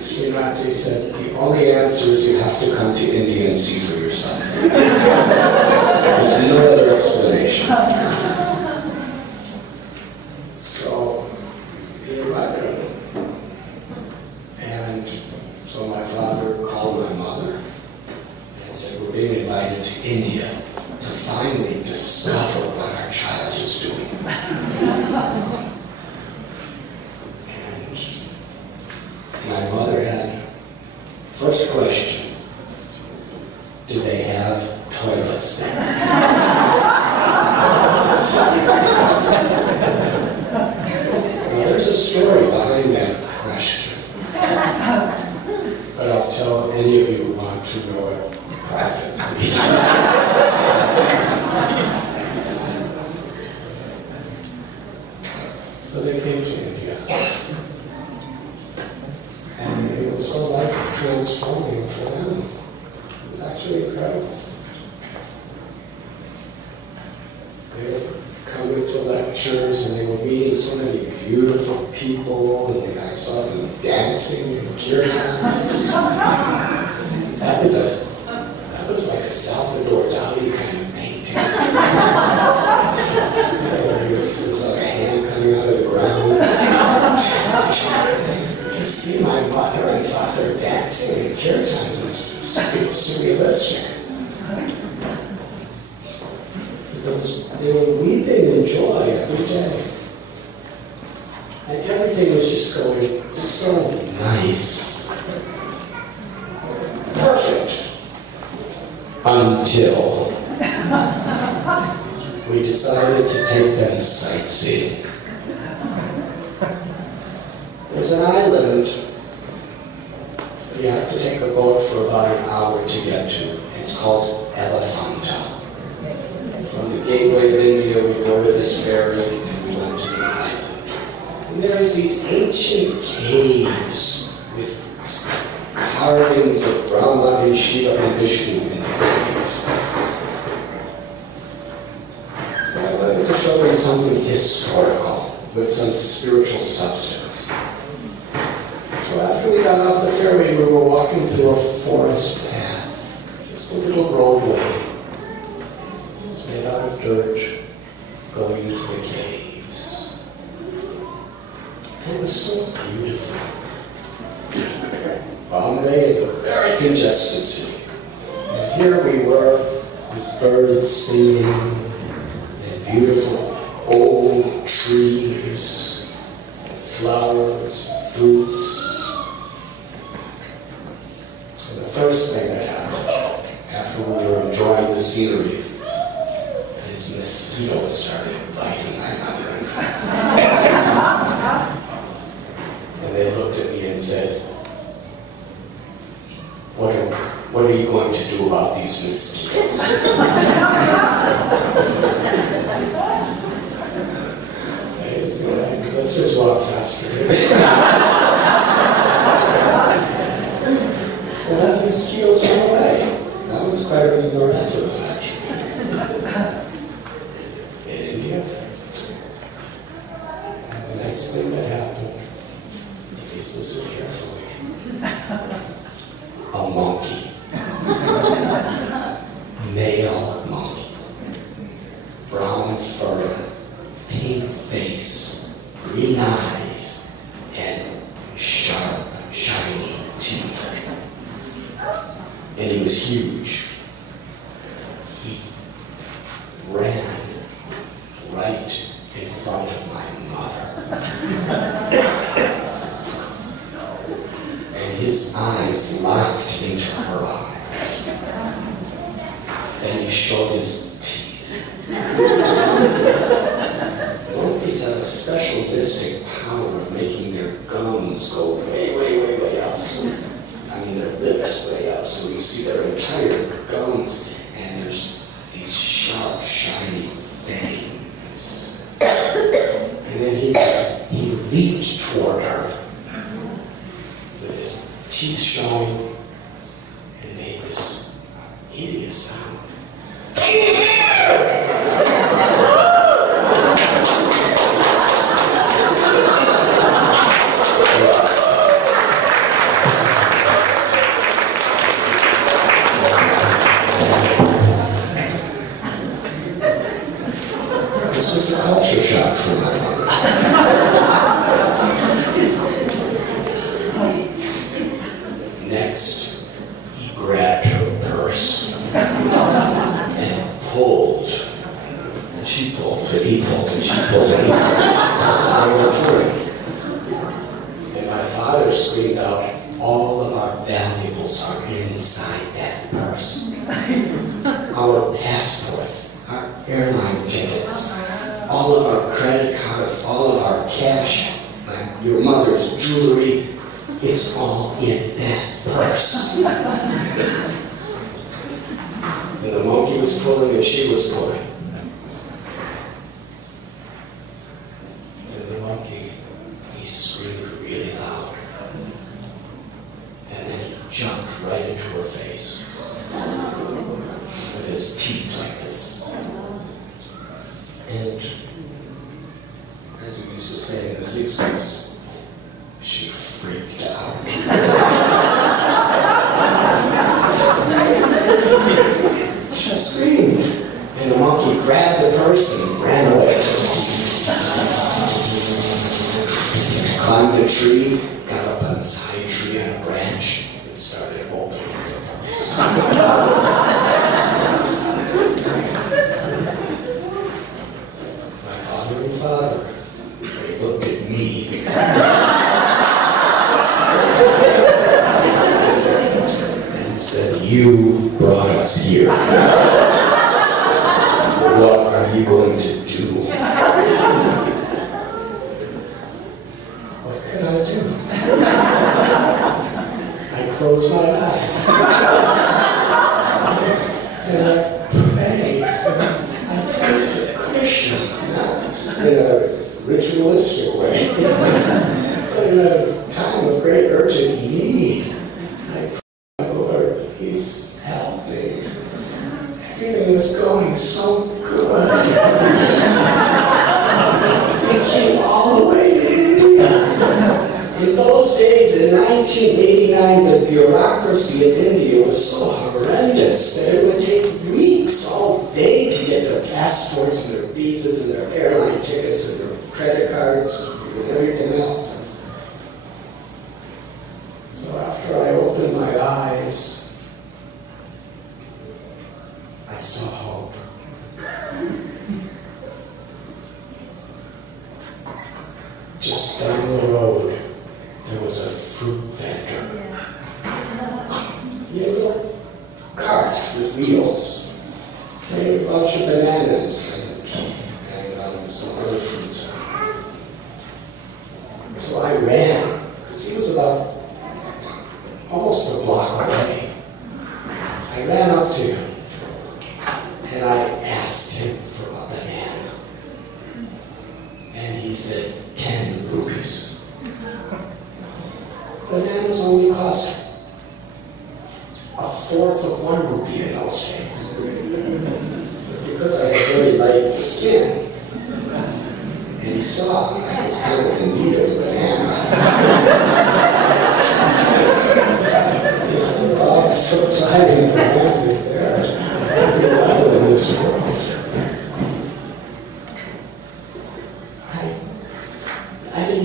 Srimati said, the only answer is you have to come to India and see for yourself. There's no other explanation. So, he arrived, and so my father called my mother and said, we're being invited to India to finally discover what our child is doing. And my mother had, first question, do they have toilets there? Now there's a story behind that question, but I'll tell any of you who want to know it privately. So they came to India. And it was so life-transforming for them. It was actually incredible. They were coming to lectures, and they were meeting so many beautiful people, and I saw them dancing and kirtans. That was like a Salvador Dali kind of painting. There was like a hand coming out of the ground. To see my mother and father dancing in kirtan was surrealistic. They were weeping in joy every day. And everything was just going so nice. Perfect. Until we decided to take them sightseeing. There's an island you have to take a boat for about an hour to get to. It's called Elephanta. From the gateway of India, we boarded this ferry and we went to the island. And there's these ancient caves with carvings of Brahma and Shiva and Vishnu in these caves. So I wanted to show you something historical with some spiritual substance. So after we got off the ferry, we were walking through a forest path, just a little roadway. It's made out of dirt, going into the caves. It was so beautiful. Bombay is a very congested city. And here we were, with birds singing, and beautiful old trees, flowers, fruits. First thing that happened after we were enjoying the scenery is mosquitoes started biting my mother and father. And they looked at me and said, what are you going to do about these mosquitoes? Let's just walk faster. So that mosquitoes went away. That was quite miraculous, actually. In India. And the next thing that happened, please listen carefully. A monkey. Male monkey. Brown fur, pink face, eyes and sharp, shiny teeth. And he was huge. He ran right in front of my mother. And his eyes locked into her eyes. And he showed his teeth. Monkeys have a special mystic power of making their gums go way, way, way, way up. So, I mean, their lips way up, so you see their entire gums, and there's these sharp, shiny fangs. And then he leaped toward her with his teeth showing and made this hideous sound. This was a culture shock for my mother. Next, he grabbed her purse and pulled. And she pulled, and he pulled, and she pulled, and he pulled, and she pulled. They were pulling. And my father screamed out, "All of our valuables are inside that purse. Our passports, our airline tickets, all of our credit cards, all of our cash, your mother's jewelry, it's all in that purse." And the monkey was pulling and she was pulling. And the monkey, he screamed really loud. And then he jumped right into her face with his teeth like this. And as we used to say in the 60s, she freaked out. She screamed. And the monkey grabbed the purse and ran away. Climbed the tree, got up on this high tree on a branch, and started opening the purse. Father, they looked at me and said, "You brought us here. What are you going to do?" What can I do? I close my eyes and I pray. I pray to Krishna. In a ritualistic way, but in a time of great urgent need, I pray, "Lord, please help me. Everything was going so good. We came all the way to India. In those days, in 1989, the bureaucracy of India was so horrendous that it would take weeks, all day, to get their passports and their visas and their airline tickets and their credit cards and everything else. So after I opened my eyes, I saw hope. Just down the road, there was a fruit vendor. He had a little cart with wheels. They had a bunch of bananas and some other fruits. So I ran, because he was about almost a block away. I ran up to him, and I asked him for a banana. And he said, 10 rupees. Bananas only cost a fourth of 1 rupee in those days. But because I had very light skin, and he saw I was kind of in need of a banana. All subsiding bananas there. Every other in this world. I didn't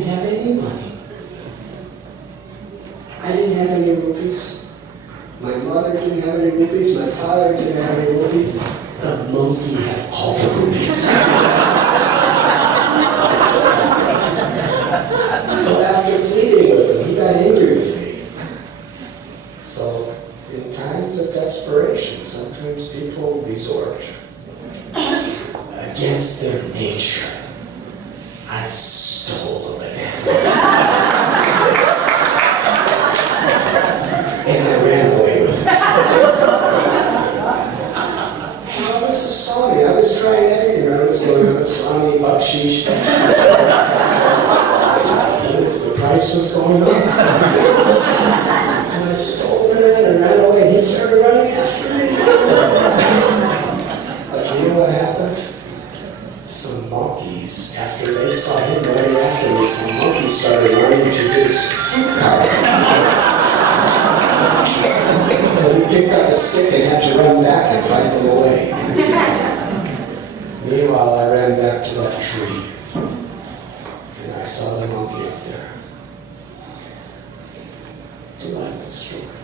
rupees. The monkey had all the rupees. So after pleading with him, he got angry with me. So in times of desperation, sometimes people resort against their nature. I stole a banana. And I ran away with it. Well, Mrs. Swami, I was trying everything. I was going on Swami, bakshish. The price was going up. So I stole it and ran away. He started running after me. But you know what happened? Some monkeys, after they saw him running after me, some monkeys started running to his fruit cart. So we picked up a stick and had to run back and fight them away. Meanwhile, I ran back to that tree. And I saw the monkey up there. Do you like the story?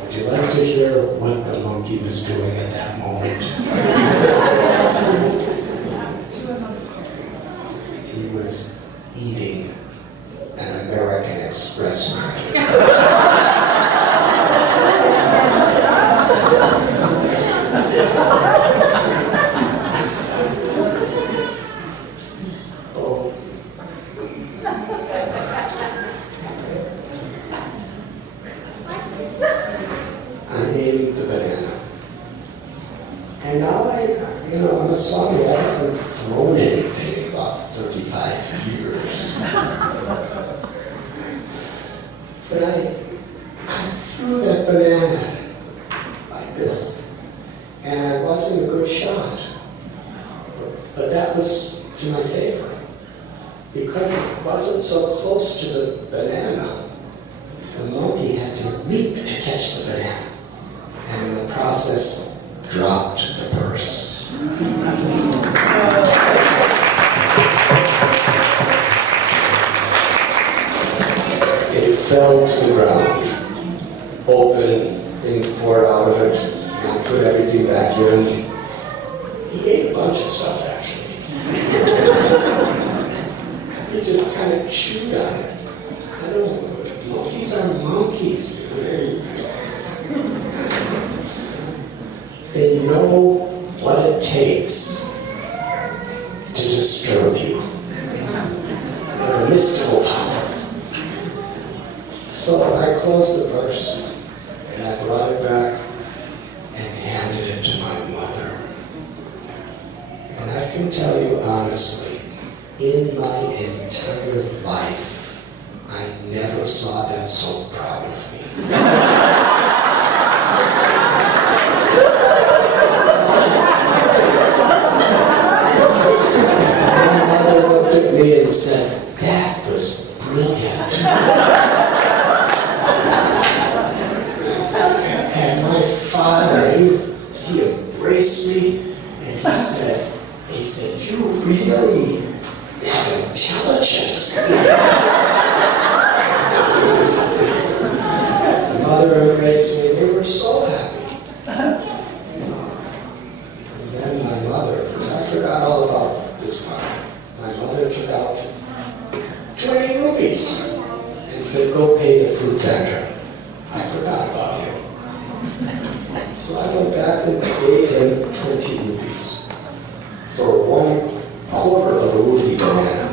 Would you like to hear what the monkey was doing at that moment? He was eating an American Express cracker. And now I'm a Swami. I haven't thrown anything in about 35 years. But I threw that banana like this, and I wasn't a good shot. But that was to my favor. Because it wasn't so close to the banana, the monkey had to leap to catch the banana. And in the process, dropped the purse. It fell to the ground. Open, things poured out of it, and I put everything back in. He ate a bunch of stuff, actually. He just kind of chewed on it. I don't know. Monkeys are monkeys. They know what it takes to disturb you. They're a mystical power. So I closed the purse and I brought it back and handed it to my mother. And I can tell you honestly, in my entire life, I never saw them so proud of me. And said, that was brilliant. And my father, he embraced me and he said, you really have intelligence. Mother embraced me, they were so happy. And then my mother, because I forgot all about this part, my mother took out 20 rupees and said, go pay the fruit vendor. I forgot about him. So I went back and gave him 20 rupees for 1/4 of a rupee banana.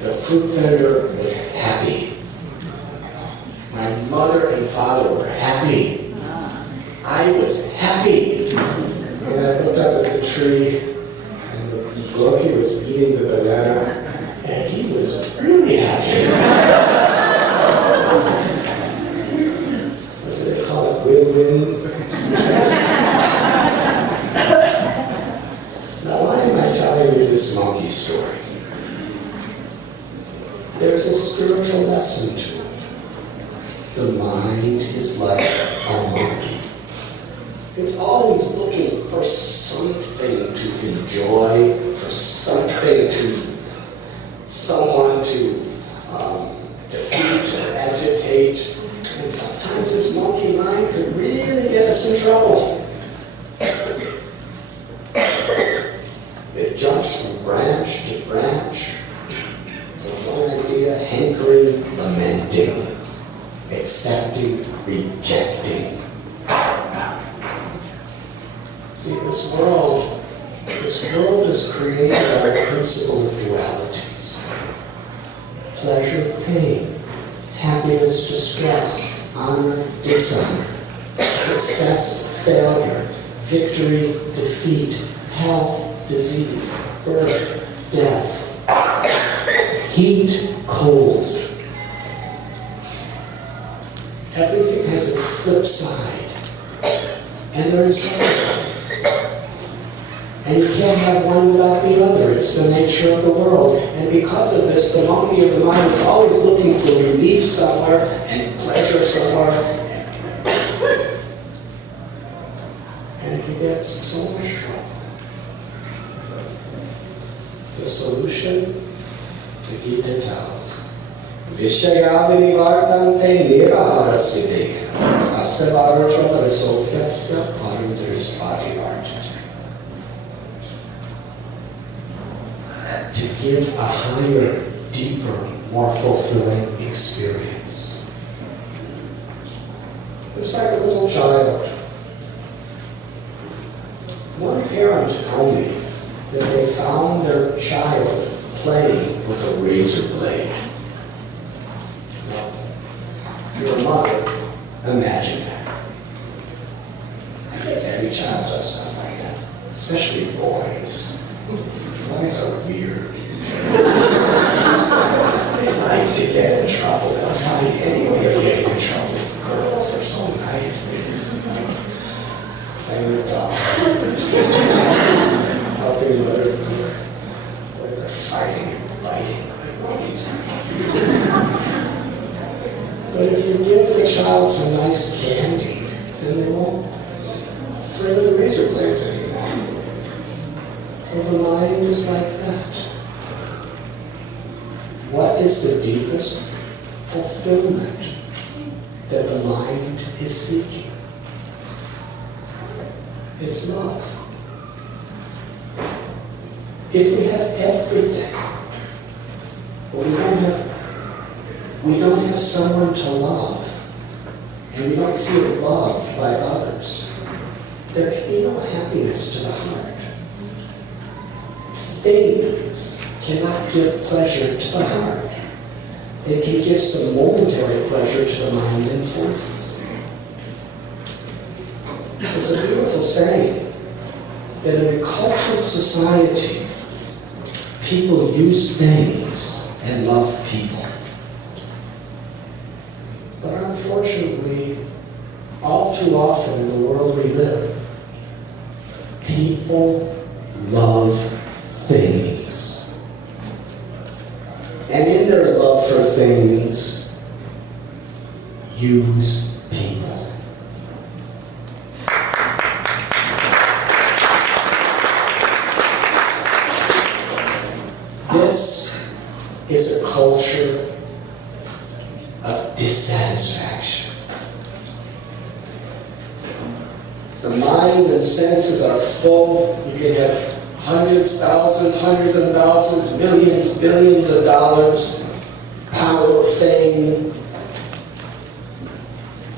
The fruit vendor was happy. My mother and father were happy. I was happy. And I looked up at the tree, and the monkey was eating the banana, and he was really happy. What do they call it? Win-win? Now, why am I telling you this monkey story? There's a spiritual lesson to it. The mind is like a monkey. It's always looking for something to enjoy, for someone to defeat or agitate, and sometimes sometimes this monkey mind could really get us in trouble. It jumps from branch to branch, from one idea, hankering, lamenting, accepting, rejecting. See, this world is created by a principle of dualities. Pleasure, pain, happiness, distress, honor, dishonor, success, failure, victory, defeat, health, disease, birth, death, heat, cold. Everything has its flip side, and they're inseparable. And you can't have one without the other. It's the nature of the world. And because of this, the monkey of the mind is always looking for relief somewhere and pleasure somewhere. And it can get us in so much trouble. The solution, the Gita tells, Vishayadini vartante niraharasya asya varcha varisopyasya parudrispati vartate. To give a higher, deeper, more fulfilling experience. It's like a little child. One parent told me that they found their child playing with a razor blade. Now, if you're a mother, imagine that. I guess every child does stuff like that, especially boys. Boys are weird. They like to get in trouble. They'll find any way of getting in trouble. Girls are so nice. They just play with dogs. Helping other people. Boys are fighting and biting. Monkeys are. But if you give the child some nice candy, then they won't play with the razor blades anymore. So the mind is like that. What is the deepest fulfillment that the mind is seeking? It's love. If we have everything, but we don't have someone to love, and we don't feel loved by others, there can be no happiness to the heart. Things cannot give pleasure to the heart. It can give some momentary pleasure to the mind and senses. There's a beautiful saying that in a cultural society, people use things and love people. But unfortunately, all too often in the world we live, people love things. And in their love for things, use people. This is a culture of dissatisfaction. The mind and senses are full. You can have hundreds, thousands, hundreds of thousands, millions, billions of dollars, power, fame.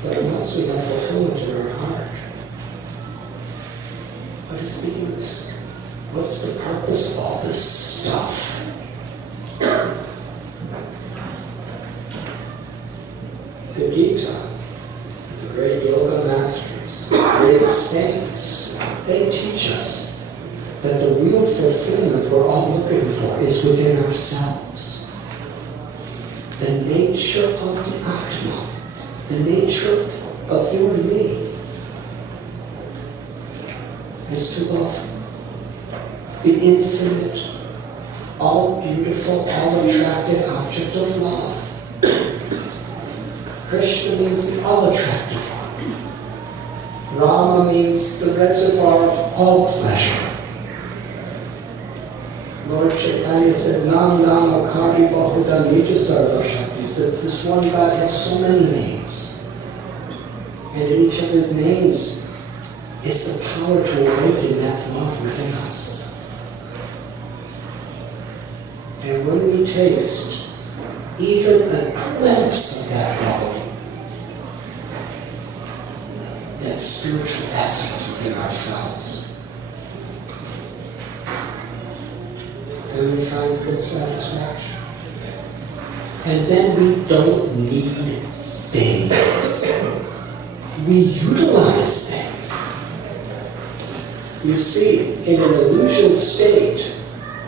But unless we have fulfillment in our heart, what is the use? What's the purpose of all this stuff? The Gita, the great yoga masters, the great saints, they teach us that the real fulfillment we're all looking for is within ourselves. The nature of the Atma, the nature of you and me, is to love the infinite, all beautiful, all attractive object of love. Krishna means the all attractive one. Rama means the reservoir of all pleasure. Lord Chaitanya said, Nam Nama Kari Bahuta Nija Sarva Shaktis, that this one God has so many names. and in each other's names is the power to awaken that love within us. And when we taste even a glimpse of that love, that spiritual essence within ourselves, then we find good satisfaction. And then we don't need things. We utilize things. You see, in an illusion state,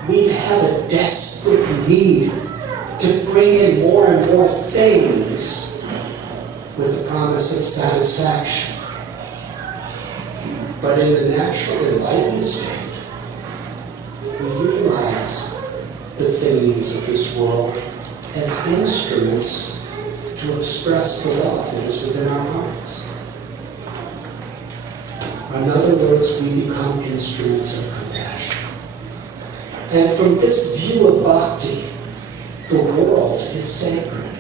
we have a desperate need to bring in more and more things with the promise of satisfaction. But in the natural enlightened state, we utilize the things of this world as instruments to express the love that is within our hearts. In other words, we become instruments of compassion. And from this view of bhakti, the world is sacred.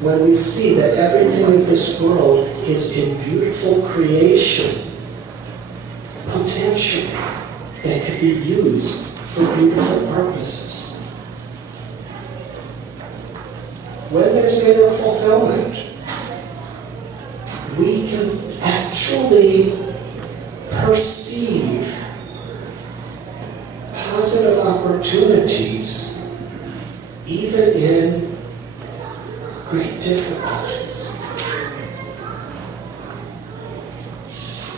When we see that everything in this world is in beautiful creation, potential that could be used for beautiful purposes. When there's inner fulfillment, we can actually perceive positive opportunities even in great difficulties.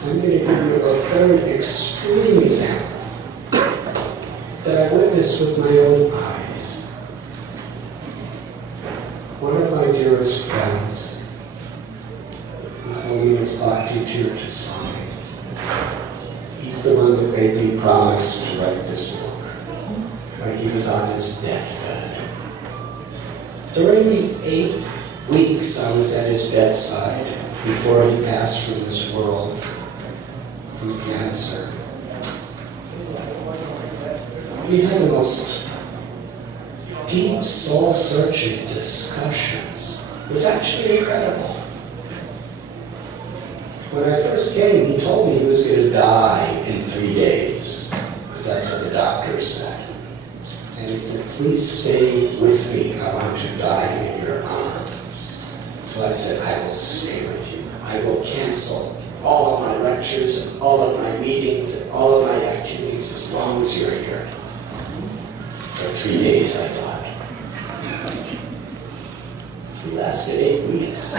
I'm going to give you a very extreme example that I witnessed with my own eyes. One of my dearest friends is Holiness Radhanath Swami. He's the one that made me promise to write this book when he was on his deathbed. During the 8 weeks I was at his bedside before he passed from this world from cancer, we had the most deep, soul-searching discussions. It was actually incredible. When I first came, he told me he was going to die in 3 days, because that's what the doctor said. And he said, please stay with me. I want to die in your arms. So I said, I will stay with you. I will cancel all of my lectures, and all of my meetings, and all of my activities as long as you're here. For 3 days, I thought. He lasted 8 weeks.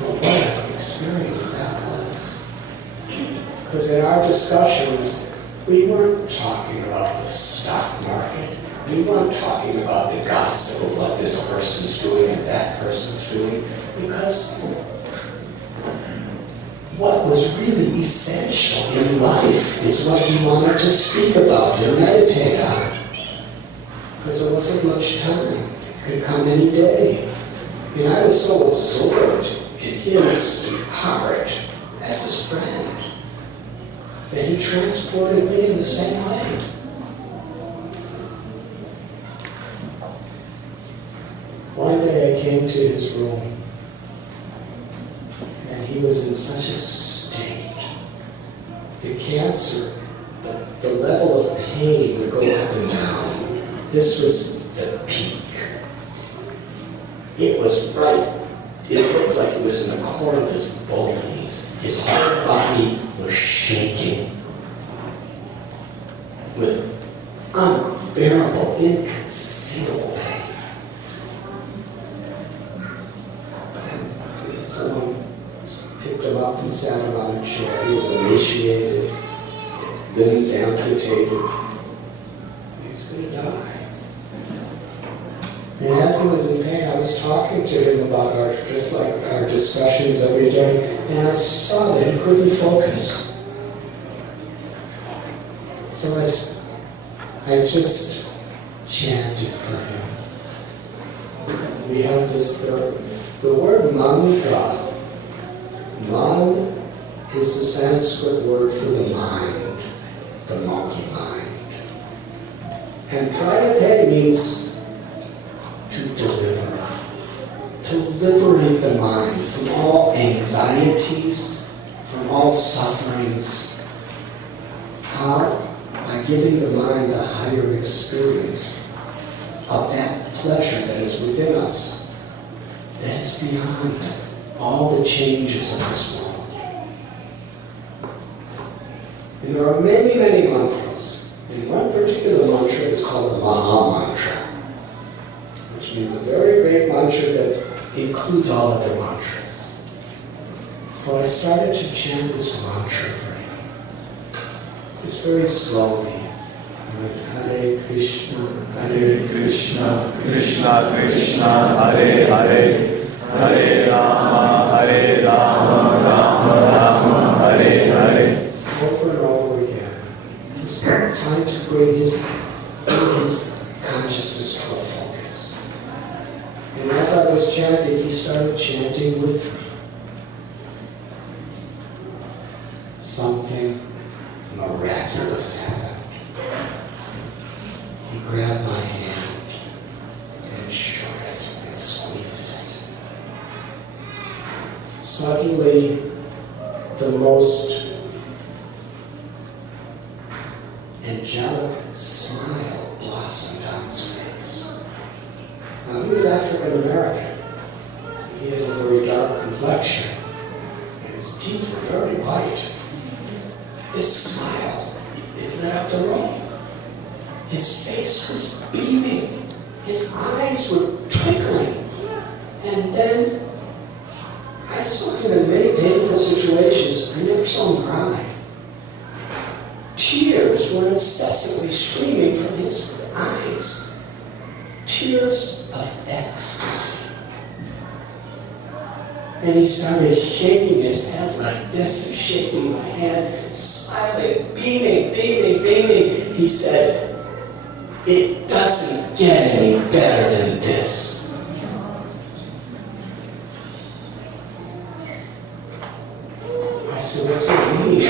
Well, what an experience that was. Because in our discussions, we weren't talking about the stock market. We weren't talking about the gossip of what this person's doing and that person's doing. Because what was really essential in life is what he wanted to speak about and meditate on. Because there wasn't much time. It could come any day. And I was so absorbed in his heart as his friend that he transported me in the same way. One day I came to his room, and he was in such a state. The cancer, the level of pain would go up and down. This was the peak. It was right. It looked like it was in the core of his bones. His whole body was shaking with unbearable, inconceivable pain. And someone picked him up and sat him on a chair. He was emaciated, limbs amputated. He was going to die. And as he was in pain, I was talking to him about our discussions every day, and I saw that he couldn't focus. So I just chanted for him. We have this, the word mantra. Man is the Sanskrit word for the mind, the monkey mind. And prayate means to deliver, to to liberate the mind from all anxieties, from all sufferings. How? By giving the mind the higher experience of that pleasure that is within us, that is beyond all the changes of this world. And there are many, many mantras. And one particular mantra is called the Maha Mantra, which means a very great mantra that includes all other mantras. So I started to chant this mantra for him, just very slowly. Hare Krishna, Krishna Krishna, Hare Hare, Hare Rama, Rama Rama, Hare Hare. Over and over again. Just trying to bring his consciousness to a focus. And as I was chanting, he started chanting with me. Something miraculous happened. He grabbed my hand and shook it and squeezed it. Suddenly, the most angelic smile blossomed on his face. Now, he was African American, so he had a very dark complexion, and his teeth were very white. This smile, it lit up the room. His face was beaming. His eyes were twinkling. And then, I saw him in many painful situations. I never saw him cry. Tears were incessantly streaming from his eyes. Tears of ecstasy. And he started shaking his head like this, and shaking my hand, smiling, beaming. He said, "It doesn't get any better than this." I said, "What do you mean?"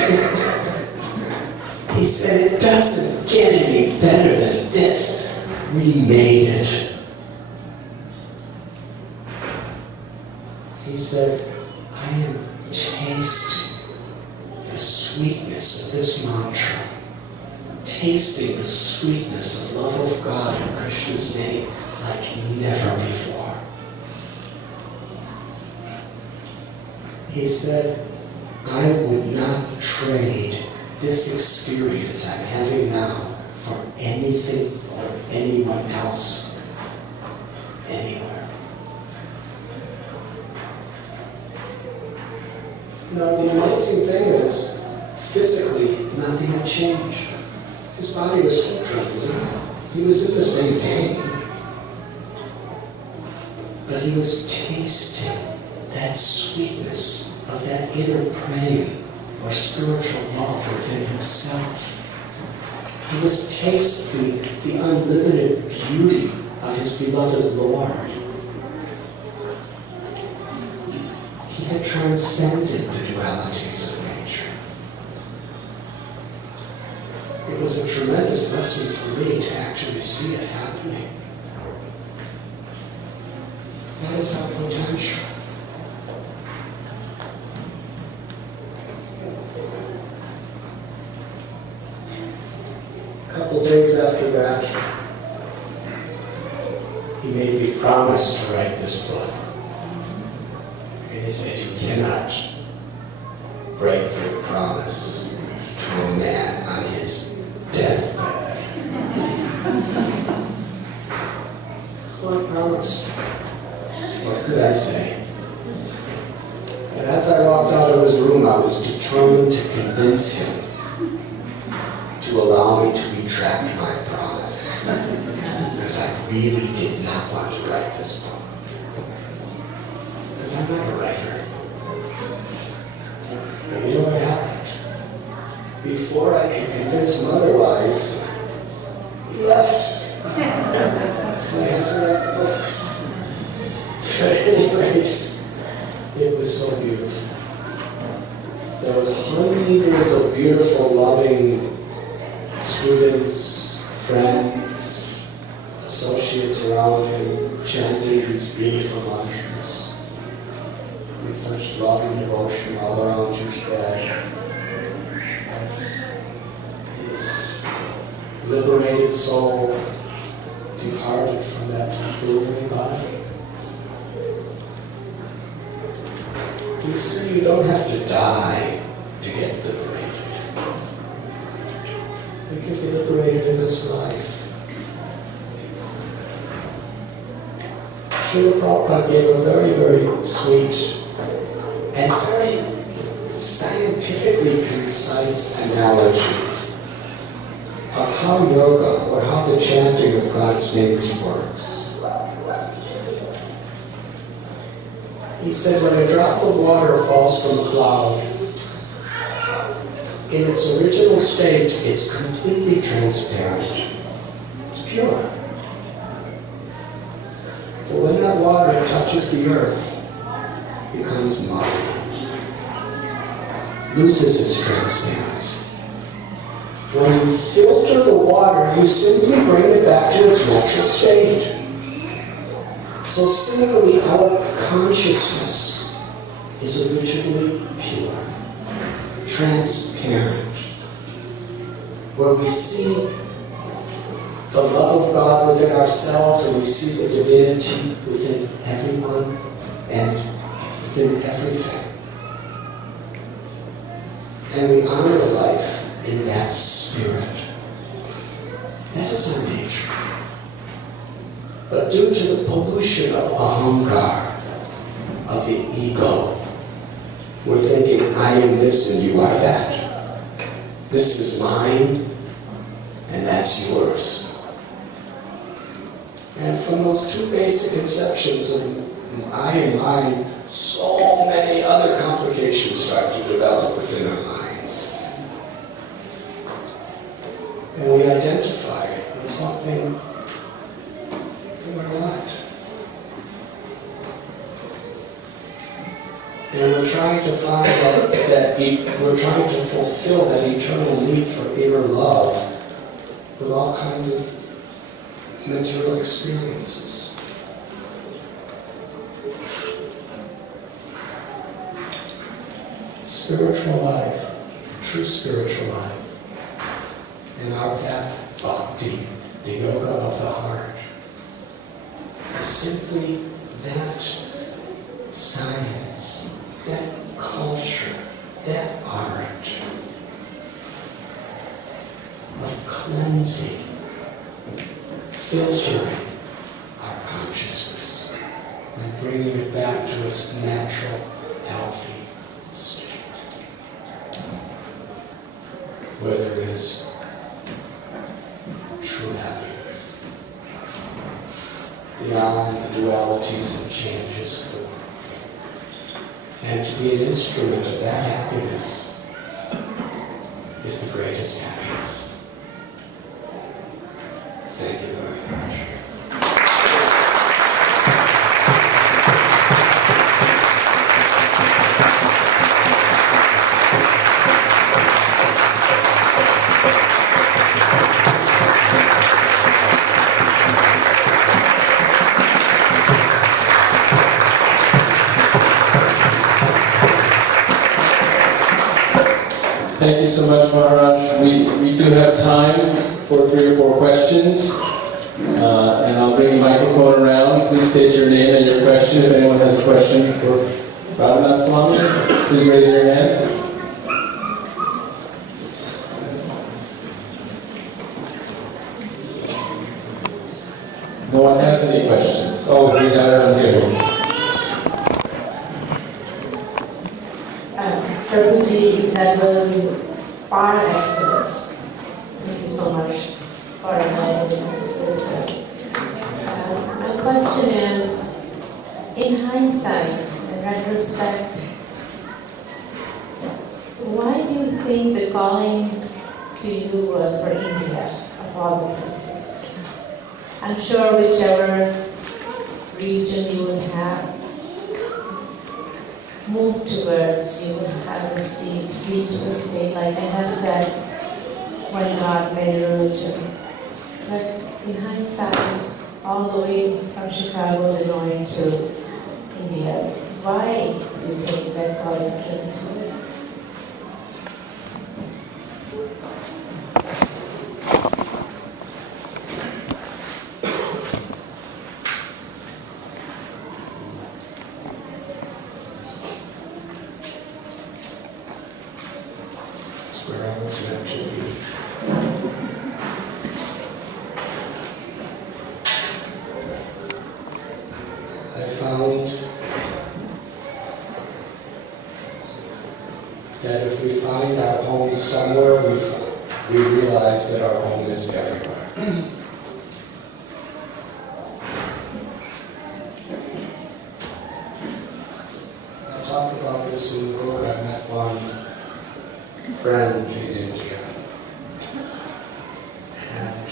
He said, "It doesn't get any better than this. We made it." He said, "I am tasting the sweetness of this mantra, tasting the sweetness of love of God in Krishna's name like never before." He said, "I would not trade this experience I'm having now for anything or anyone else anywhere." Now, the amazing thing is, physically, nothing had changed. His body was still trembling. He was in the same pain. But he was tasting that sweetness of that inner praying or spiritual love within himself. He was tasting the unlimited beauty of his beloved Lord. He had transcended the dualities of nature. It was a tremendous lesson for me to actually see it happening. That is our potential. A couple days after that, he made me promise to write this book. And he said, "You cannot break your promise to a man on his deathbed." So I promised. What could I say? And as I walked out of his room, I was determined to convince him to allow me to retract my promise. Because I really did not want to write this book. Because I'm not a writer. And you know what happened? Before I could convince him otherwise, he left. So I had to write the book. But anyways, it was so beautiful. There was hundreds of beautiful, loving students, friends, associates around him, chanting these beautiful mantras. with such love and devotion all around his bed as his liberated soul departed from that temporary body. You see, you don't have to die to get liberated. You can be liberated in this life. Srila Prabhupada gave a very, very sweet and very scientifically concise analogy of how yoga, or how the chanting of God's names works. He said, when a drop of water falls from a cloud, in its original state, it's completely transparent. It's pure. But when that water touches the earth, it becomes muddy, loses its transparency. When you filter the water, you simply bring it back to its natural state. So similarly, our consciousness is originally pure, transparent, where we see the love of God within ourselves, and we see the divinity within everyone and within everything. And we honor life in that spirit. That is our nature. But due to the pollution of ahankar, of the ego, we're thinking, I am this and you are that. This is mine and that's yours. And from those two basic conceptions of I and mine, so many other complications start to develop within our minds. And we identify with something we're not. And we're trying to find we're trying to fulfill that eternal need for inner love with all kinds of material experiences. Spiritual life, true spiritual life, in our path, bhakti, the yoga of the heart, is simply that science, that culture, that art of cleansing, filtering our consciousness and bringing it back to its natural, healthy state, where there is true happiness beyond the dualities and changes of the world. And to be an instrument of that happiness is the greatest happiness. Thank you very much. Thank you so much, Maharaj. We do have time for 3 or 4 questions. And I'll bring the microphone around. Please state your name and your question. If anyone has a question for Radhanath Swami, please raise your hand. No one has any questions? Oh, we got it on here. Prabhuji, that was par excellence. Thank you so much for enlightening us this way. My question is, in hindsight, in retrospect, why do you think the calling to you was for India, of all the places? I'm sure whichever region you would have moved towards, you would have reached the state, like I have said, when God made religion. But in hindsight, all the way from Chicago to going to India, why do you think that God entered into it? It's where I was meant to be. I found that if we find our home somewhere, we realize that our home is everywhere. I talk about this in the book. I met one friend in India, and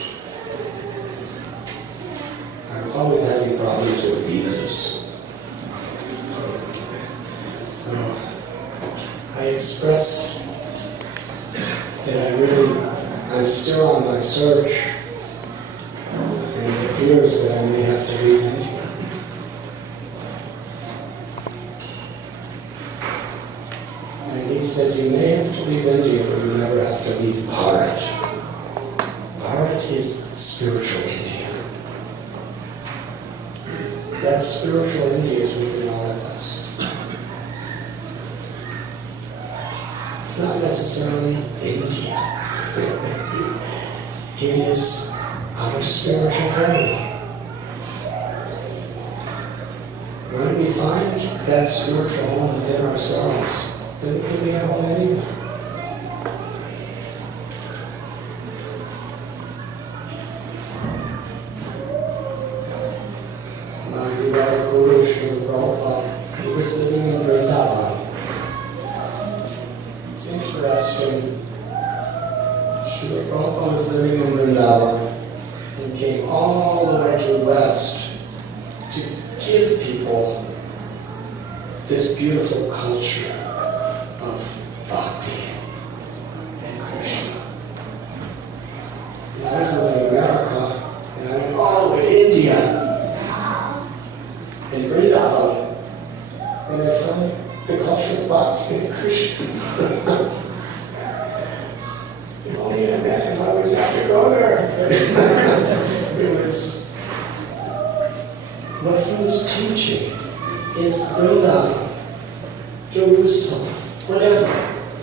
I was always having problems with visas. So I expressed that I'm still on my search, and it appears that I may have to leave India. And he said, you may have to leave India, but you never have to leave Bharat. Bharat is spiritual India. That spiritual India is within all of us. It's not necessarily India. It is our spiritual home. When we find that spiritual home within ourselves, then it can be at home anywhere. Guru Srila Prabhupada, he was living in Vrindavan. It's interesting. Srila Prabhupada was living in Vrindavan and came all the way to the west to give people this beautiful culture of bhakti and Krishna. And I was living in America, and I went all the way to India. In Vrindavan, and I found the culture of bhakti and Krishna. If only I met him, I wouldn't have to go there. It was what he was teaching is Vrindavan, Jerusalem, whatever.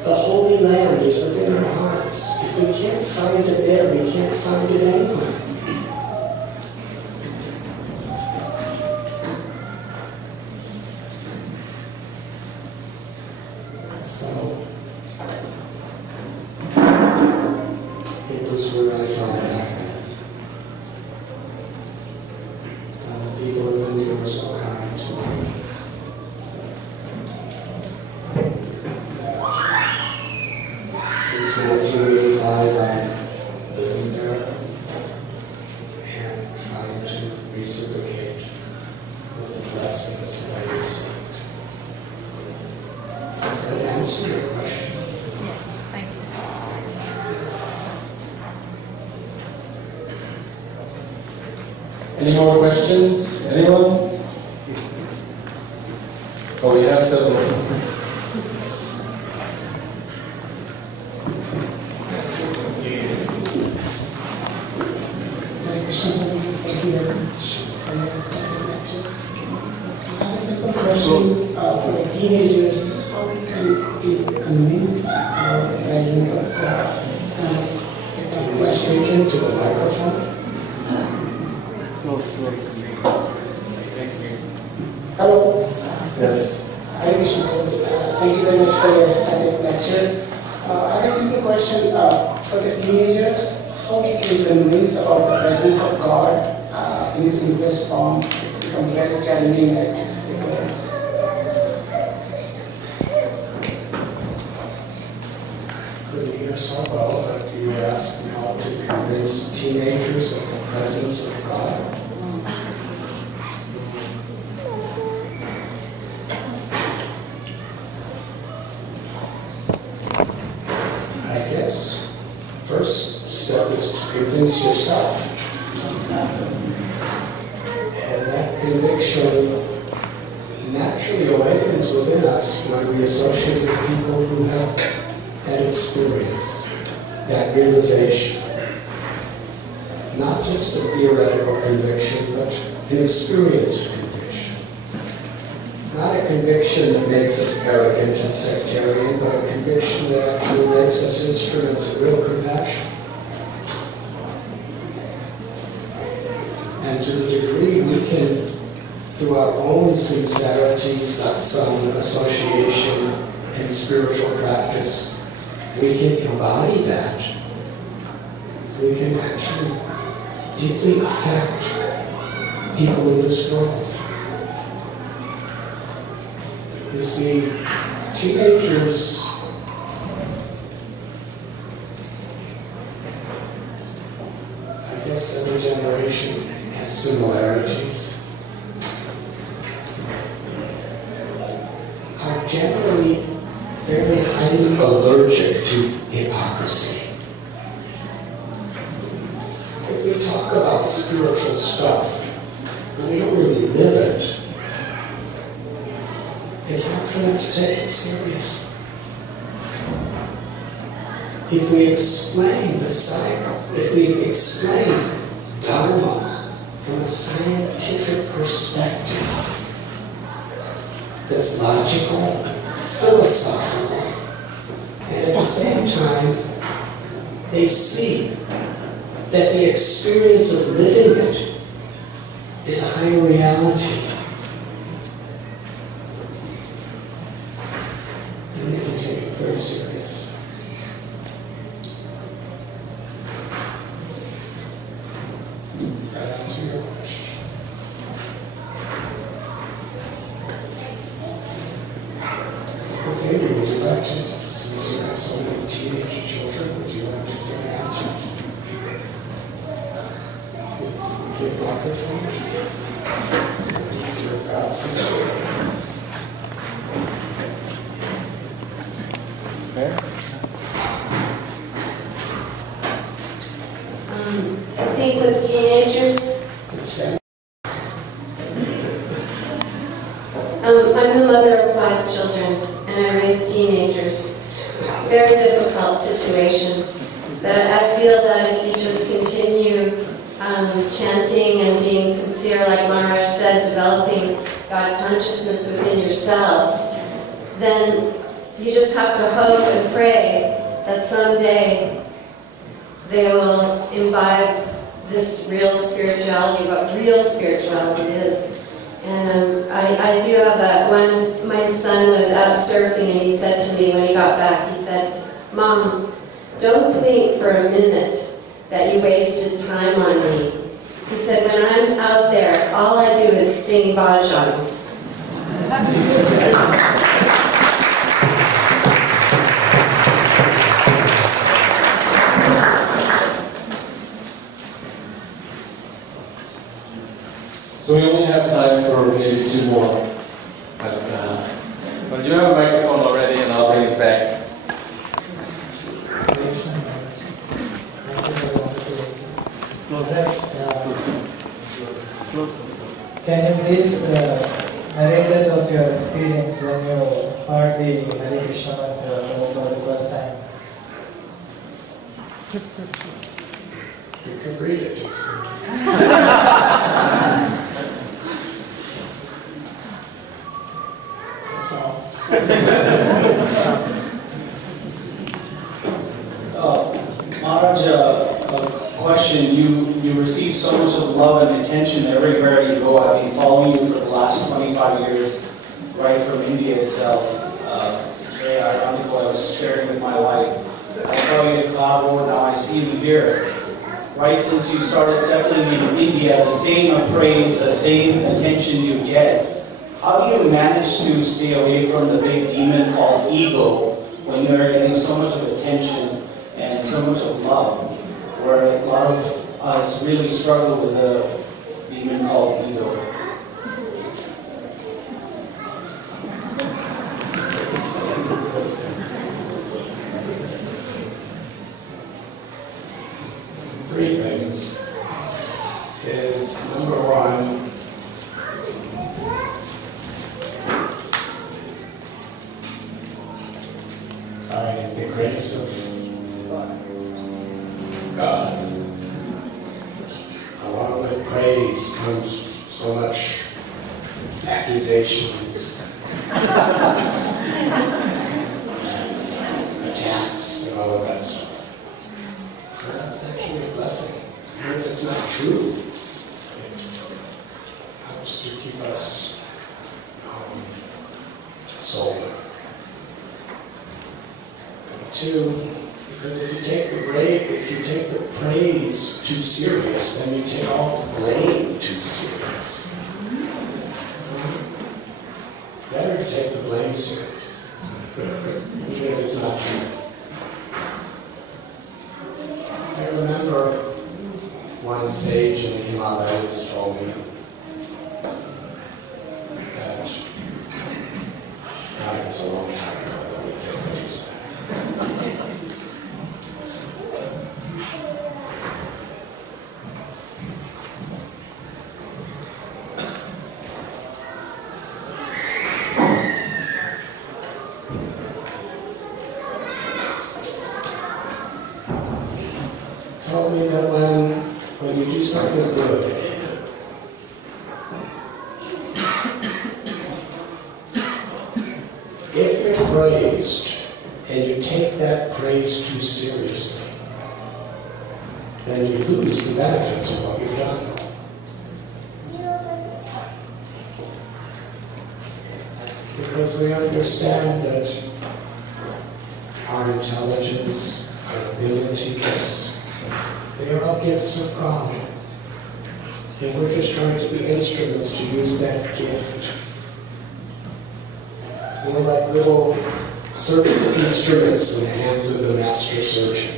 The Holy Land is within our hearts. If we can't find it there, we can't find it anywhere. So, it was where I found out. The people of India were so kind to me. Since 1985, I'm living there and trying to reciprocate with the blessings that I received. Does that answer your question? Yes, thank you. Any more questions? Anyone? Oh, we have several. Thank you very much for your exciting lecture. I have a simple question for the teenagers. How we can convince about the presence of God? It's kind of a tough question. Speak into the microphone. Hello. Yes. Hare Krishna. Thank you very much for your exciting lecture. I have a simple question for the teenagers. How we can convince about the presence of God in its simplest form? It becomes very challenging as beginners. Couldn't hear so well, but you were asking how to convince teenagers of the presence of God. I guess first step is to convince yourself. And that conviction naturally awakens within us when we associate with people who have that experience, that realization. Not just a theoretical conviction, but an experienced conviction. Not a conviction that makes us arrogant and sectarian, but a conviction that actually makes us instruments of real compassion. And to the degree we can, through our own sincerity, satsang, association, and spiritual practice, we can embody that. We can actually deeply affect people in this world. You see, teenagers, I guess every generation has similarities, are generally very highly allergic to hypocrisy. If we talk about spiritual stuff, and we don't really live it, it's hard for them to take it serious. If we explain the cycle, if we explain Dharma from a scientific perspective that's logical, philosophical, and at the same time, they see that the experience of living it is a higher reality. Then they can take it very seriously. Does that answer your question? Okay, would you like to, since you have so many teenage children, would you like to give an answer? Give microphone. Dear God, sister. Okay. I think with teenagers, I'm the mother of 5 children, and I raise teenagers. Very difficult situation. But I feel that if you just continue chanting and being sincere, like Maharaj said, developing God consciousness within yourself, then you just have to hope and pray that someday they will imbibe this real spirituality, what real spirituality is. And I do have that. When my son was out surfing and he said to me when he got back, he said, "Mom, don't think for a minute that you wasted time on me." He said, "When I'm out there, all I do is sing bhajans." So we only have time for maybe 2 more. But you have a microphone already and I'll bring it back. Can you please narrate us of your experience when you heard the Hare Krishna mantra for the first time? You can read it. That's all. Maharaj, a question. You receive so much of love and attention everywhere you go. I've been following you for the last 25 years, right from India itself. It's very ironical. I was sharing with my wife. I saw you at Kabul, now I see you here. Right since you started settling in India, the same appraise, the same attention you get. How do you manage to stay away from the big demon called ego when you're getting so much of attention and so much of love, where a lot of us really struggle with the demon called ego? Three things is, number one, by the grace of God. Along with praise comes so much accusations, attacks, and all of that stuff. So that's actually a blessing. Even if it's not true, it helps to keep us sober. Two, because if you take the praise too serious, then you take all the blame too serious. It's better to take the blame serious, even if it's not true. I remember one sage in the Himalayas told me that God, it was a long time ago that we think what he said. Told me that when you do something good, if you're praised and you take that praise too seriously, then you lose the benefits of what you've done. Because we understand that our intelligence, our abilities, they are all gifts of God. And we're just trying to be instruments to use that gift. We're like little surgical instruments in the hands of the master surgeon.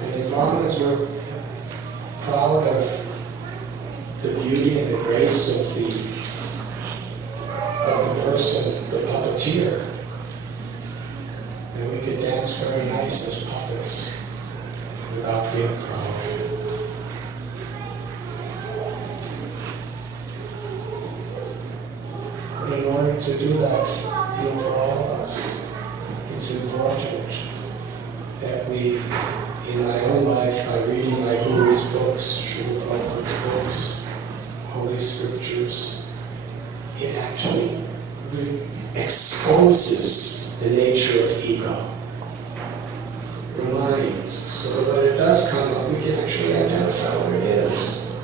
And as long as we're proud of the beauty and the grace of the person, the puppeteer, and we could dance very nice as puppets without being proud. But in order to do that, for all of us, it's important that we, in my own life, by reading my Guru's books, Srila Prabhupada's books, Holy Scriptures, it actually exposes the nature of ego. Reminds, so that when it does come up, we can actually identify what it is.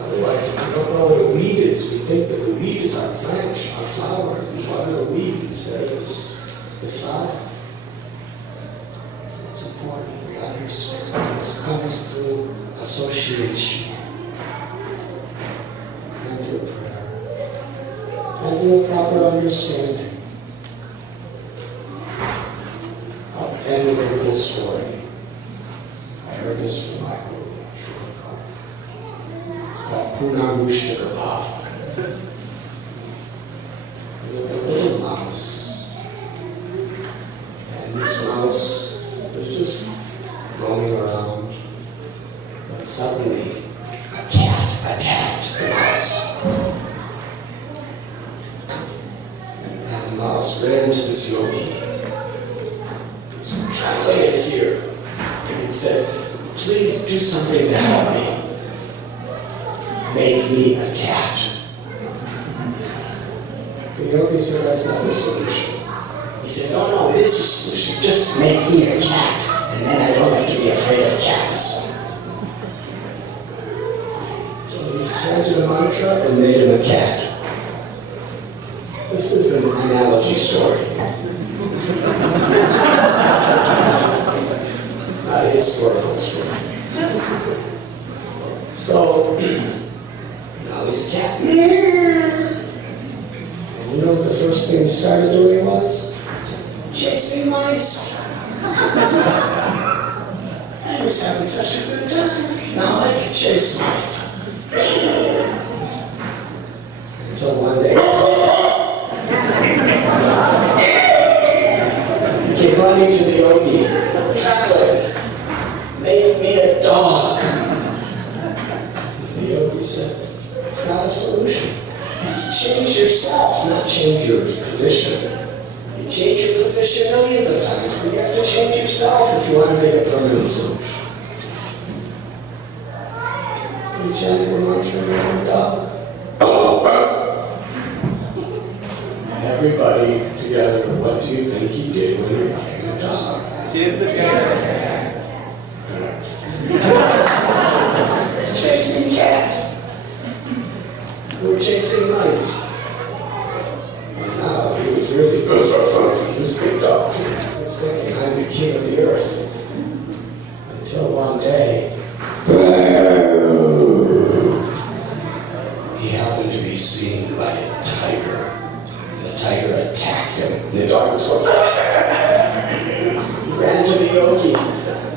Otherwise, if we don't know what a weed is, we think that the weed is our plant, our flower. We water the weed instead of the flower. So it's important we understand this comes through association and through prayer and through a proper understanding. I'll end with a little story. I heard this from my guru. It's called Punamushta Bhava. And there was a little mouse. And this mouse was just roaming around. But suddenly, a cat attacked the mouse. And the mouse ran to this yogi. Trembling in fear, and said, "Please do something to help me. Make me a cat." The yogi said, "That's not the solution." He said, "No, it is the solution. Just make me a cat, and then I don't have to be afraid of cats." So he chanted a mantra and made him a cat. This is an analogy story. It's not a historical story. So, now he's a cat. And you know what the first thing he started doing was? Chasing mice. I was having such a good time. Now I can chase mice. Until one day, he came running to the yogi. "Trembling, make me a dog." The yogi said, "It's not a solution. You change yourself, not change your position. You change your position millions of times, but you have to change yourself if you want to make a permanent solution. So you change the mantra of a dog. And everybody together, what do you think he did when he became a dog? Chase the cat. Correct. He's chasing cats. We're chasing mice. And now he was really this big dog. He was thinking, I'm the king of the earth. Until one day, he happened to be seen by a tiger. And the tiger attacked him. And the dog was going, he ran to the yogi.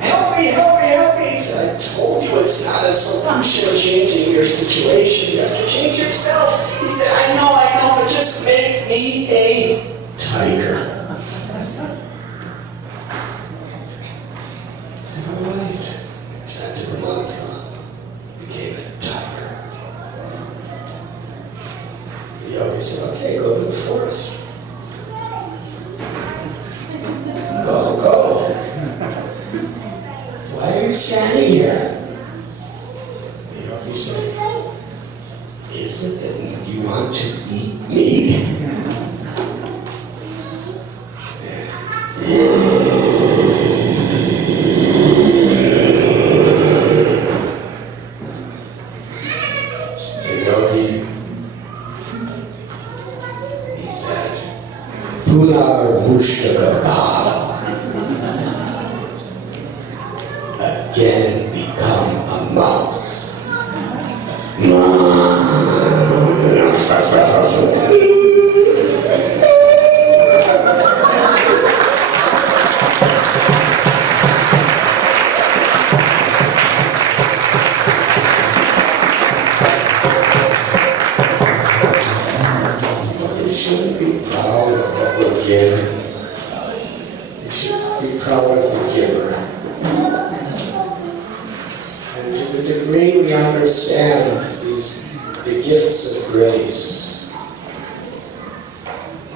Help me, help me, help me. He said, I told you it's not a solution changing your situation. You have to change yourself. He said, I know, but just make me a tiger. He said, all right. Chanted the mantra. He became a tiger. The yogi said, okay, go to the forest. Go. Why are you standing here? The yogi said, is it that you want to eat me? The yogi, he said, Punar Mushtaka Bhava. Again become a mouse. You shouldn't be proud of what we're given. You should be proud of the giver. And to the degree we understand the gifts of grace,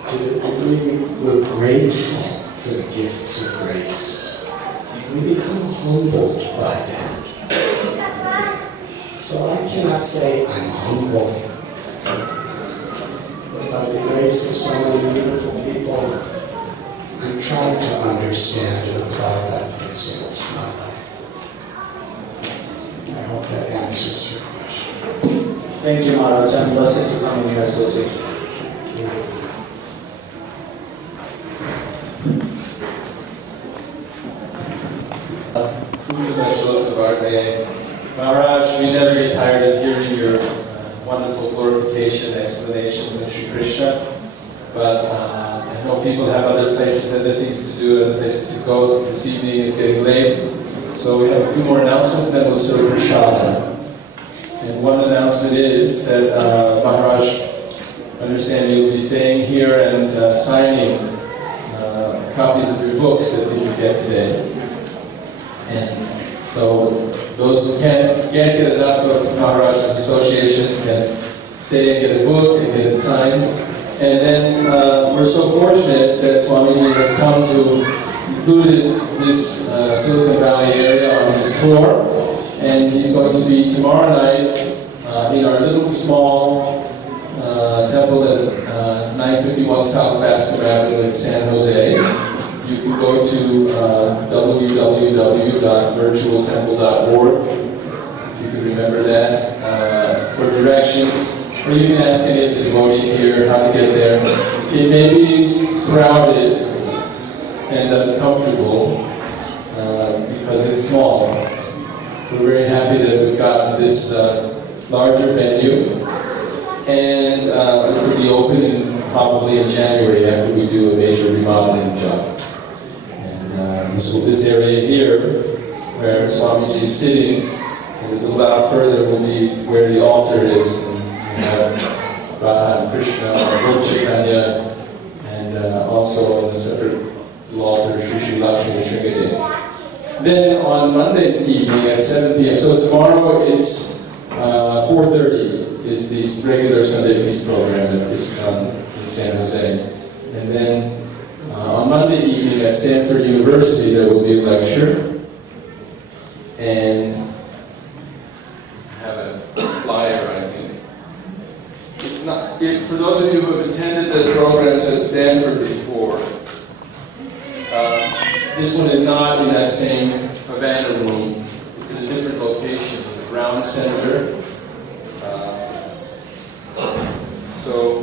to the degree we're grateful for the gifts of grace, we become humbled by them. So I cannot say I'm humble, but by the grace of so many beautiful people, I'm trying to understand and apply that principle to my life. I hope that answers your question. Thank you, Maharaj. I'm blessed to come in your association. Maharaj, we never get tired of hearing your wonderful glorification explanations of Sri Krishna, but I know people have other places, other things to do, other places to go. This evening it's getting late, so we have a few more announcements, then we'll serve prasada. And one announcement is that Maharaj, understand you'll be staying here and signing copies of your books that people get today. And so those who can't get enough of Maharaj's association can stay and get a book and get it signed. And then we're so fortunate that Swamiji has come to include this Silicon Valley area on his tour. And he's going to be tomorrow night in our little small temple at 951 South Bascom Avenue in San Jose. You can go to www.virtualtemple.org, if you can remember that, for directions. Or you can ask any of the devotees here how to get there. It may be crowded and uncomfortable because it's small. We're very happy that we've gotten this larger venue, and which will be open probably in January after we do a major remodeling job. And this area here, where Swamiji is sitting, and a little out further will be where the altar is. And we have Radha and Krishna, Lord Chaitanya, and also on the separate altar, Sri Sri Lakshmi and Sringadev. Then on Monday evening at 7 p.m., so tomorrow it's 4:30 is the regular Sunday Feast program at ISKCON in San Jose. And then on Monday evening at Stanford University there will be a lecture. And I have a flyer, I think. It's not, for those of you who have attended the programs at Stanford before, this one is not in that same Havana room. It's in a different location, in the Brown Center. So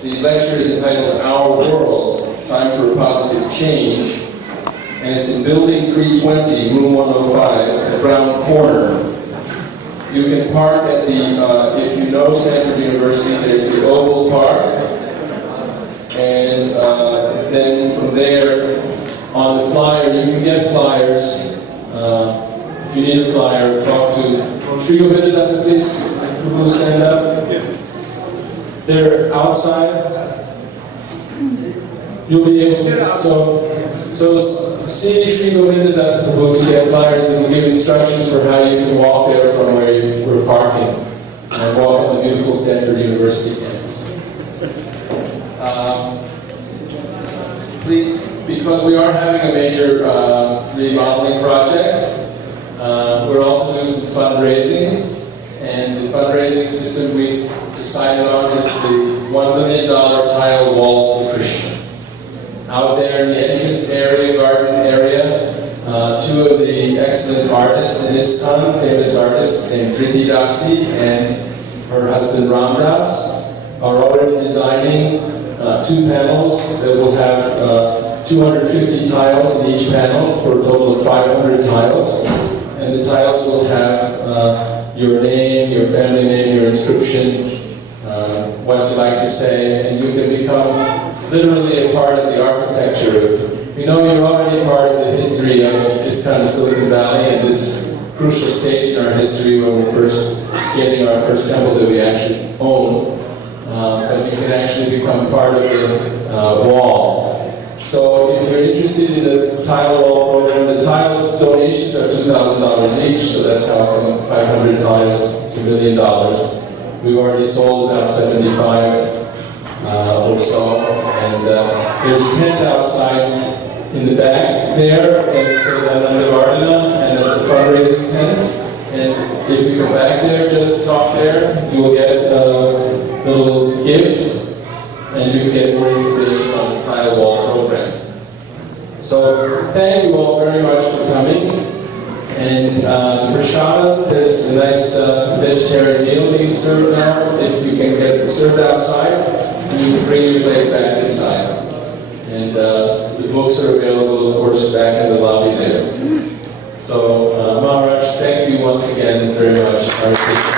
the lecture is entitled Our World, Time for a Positive Change, and it's in Building 320, Room 105, at Brown Corner. You can park at the, if you know Stanford University, there's the Oval Park, and then from there, on the flyer, you can get flyers. If you need a flyer, talk to Sri Govinda, please. Who stand up? They're outside. You'll be able to. So see Sri Govinda to get flyers and we'll give instructions for how you can walk there from where you were parking and walk on the beautiful Stanford University campus. Because we are having a major remodeling project, we're also doing some fundraising, and the fundraising system we decided on is the $1 million tile wall for Krishna. Out there in the entrance area, garden area, two of the excellent artists in ISKCON, famous artists named Dhriti Dasi and her husband Ramdas, are already designing 2 panels that will have 250 tiles in each panel for a total of 500 tiles. And the tiles will have your name, your family name, your inscription, what you like to say, and you can become literally a part of the architecture. You know, you're already part of the history of this kind of Silicon Valley and this crucial stage in our history when we're first getting our first temple that we actually own. But you can actually become part of the wall. So if you're interested in the tile wall program, the tiles donations are $2,000 each, so that's how come 500 tiles, it's $1 million. We've already sold about 75 or so, and there's a tent outside in the back there, and it says Ananda Vardhana, and that's the fundraising tent. And if you go back there, just talk there, you will get a little gift, and you can get more information on the tile wall program. So thank you all very much for coming. And prashadam, there's a nice vegetarian meal being served now. If you can get it served outside, you can bring your plates back inside. And the books are available, of course, back in the lobby there. So Maharaj, thank you once again very much.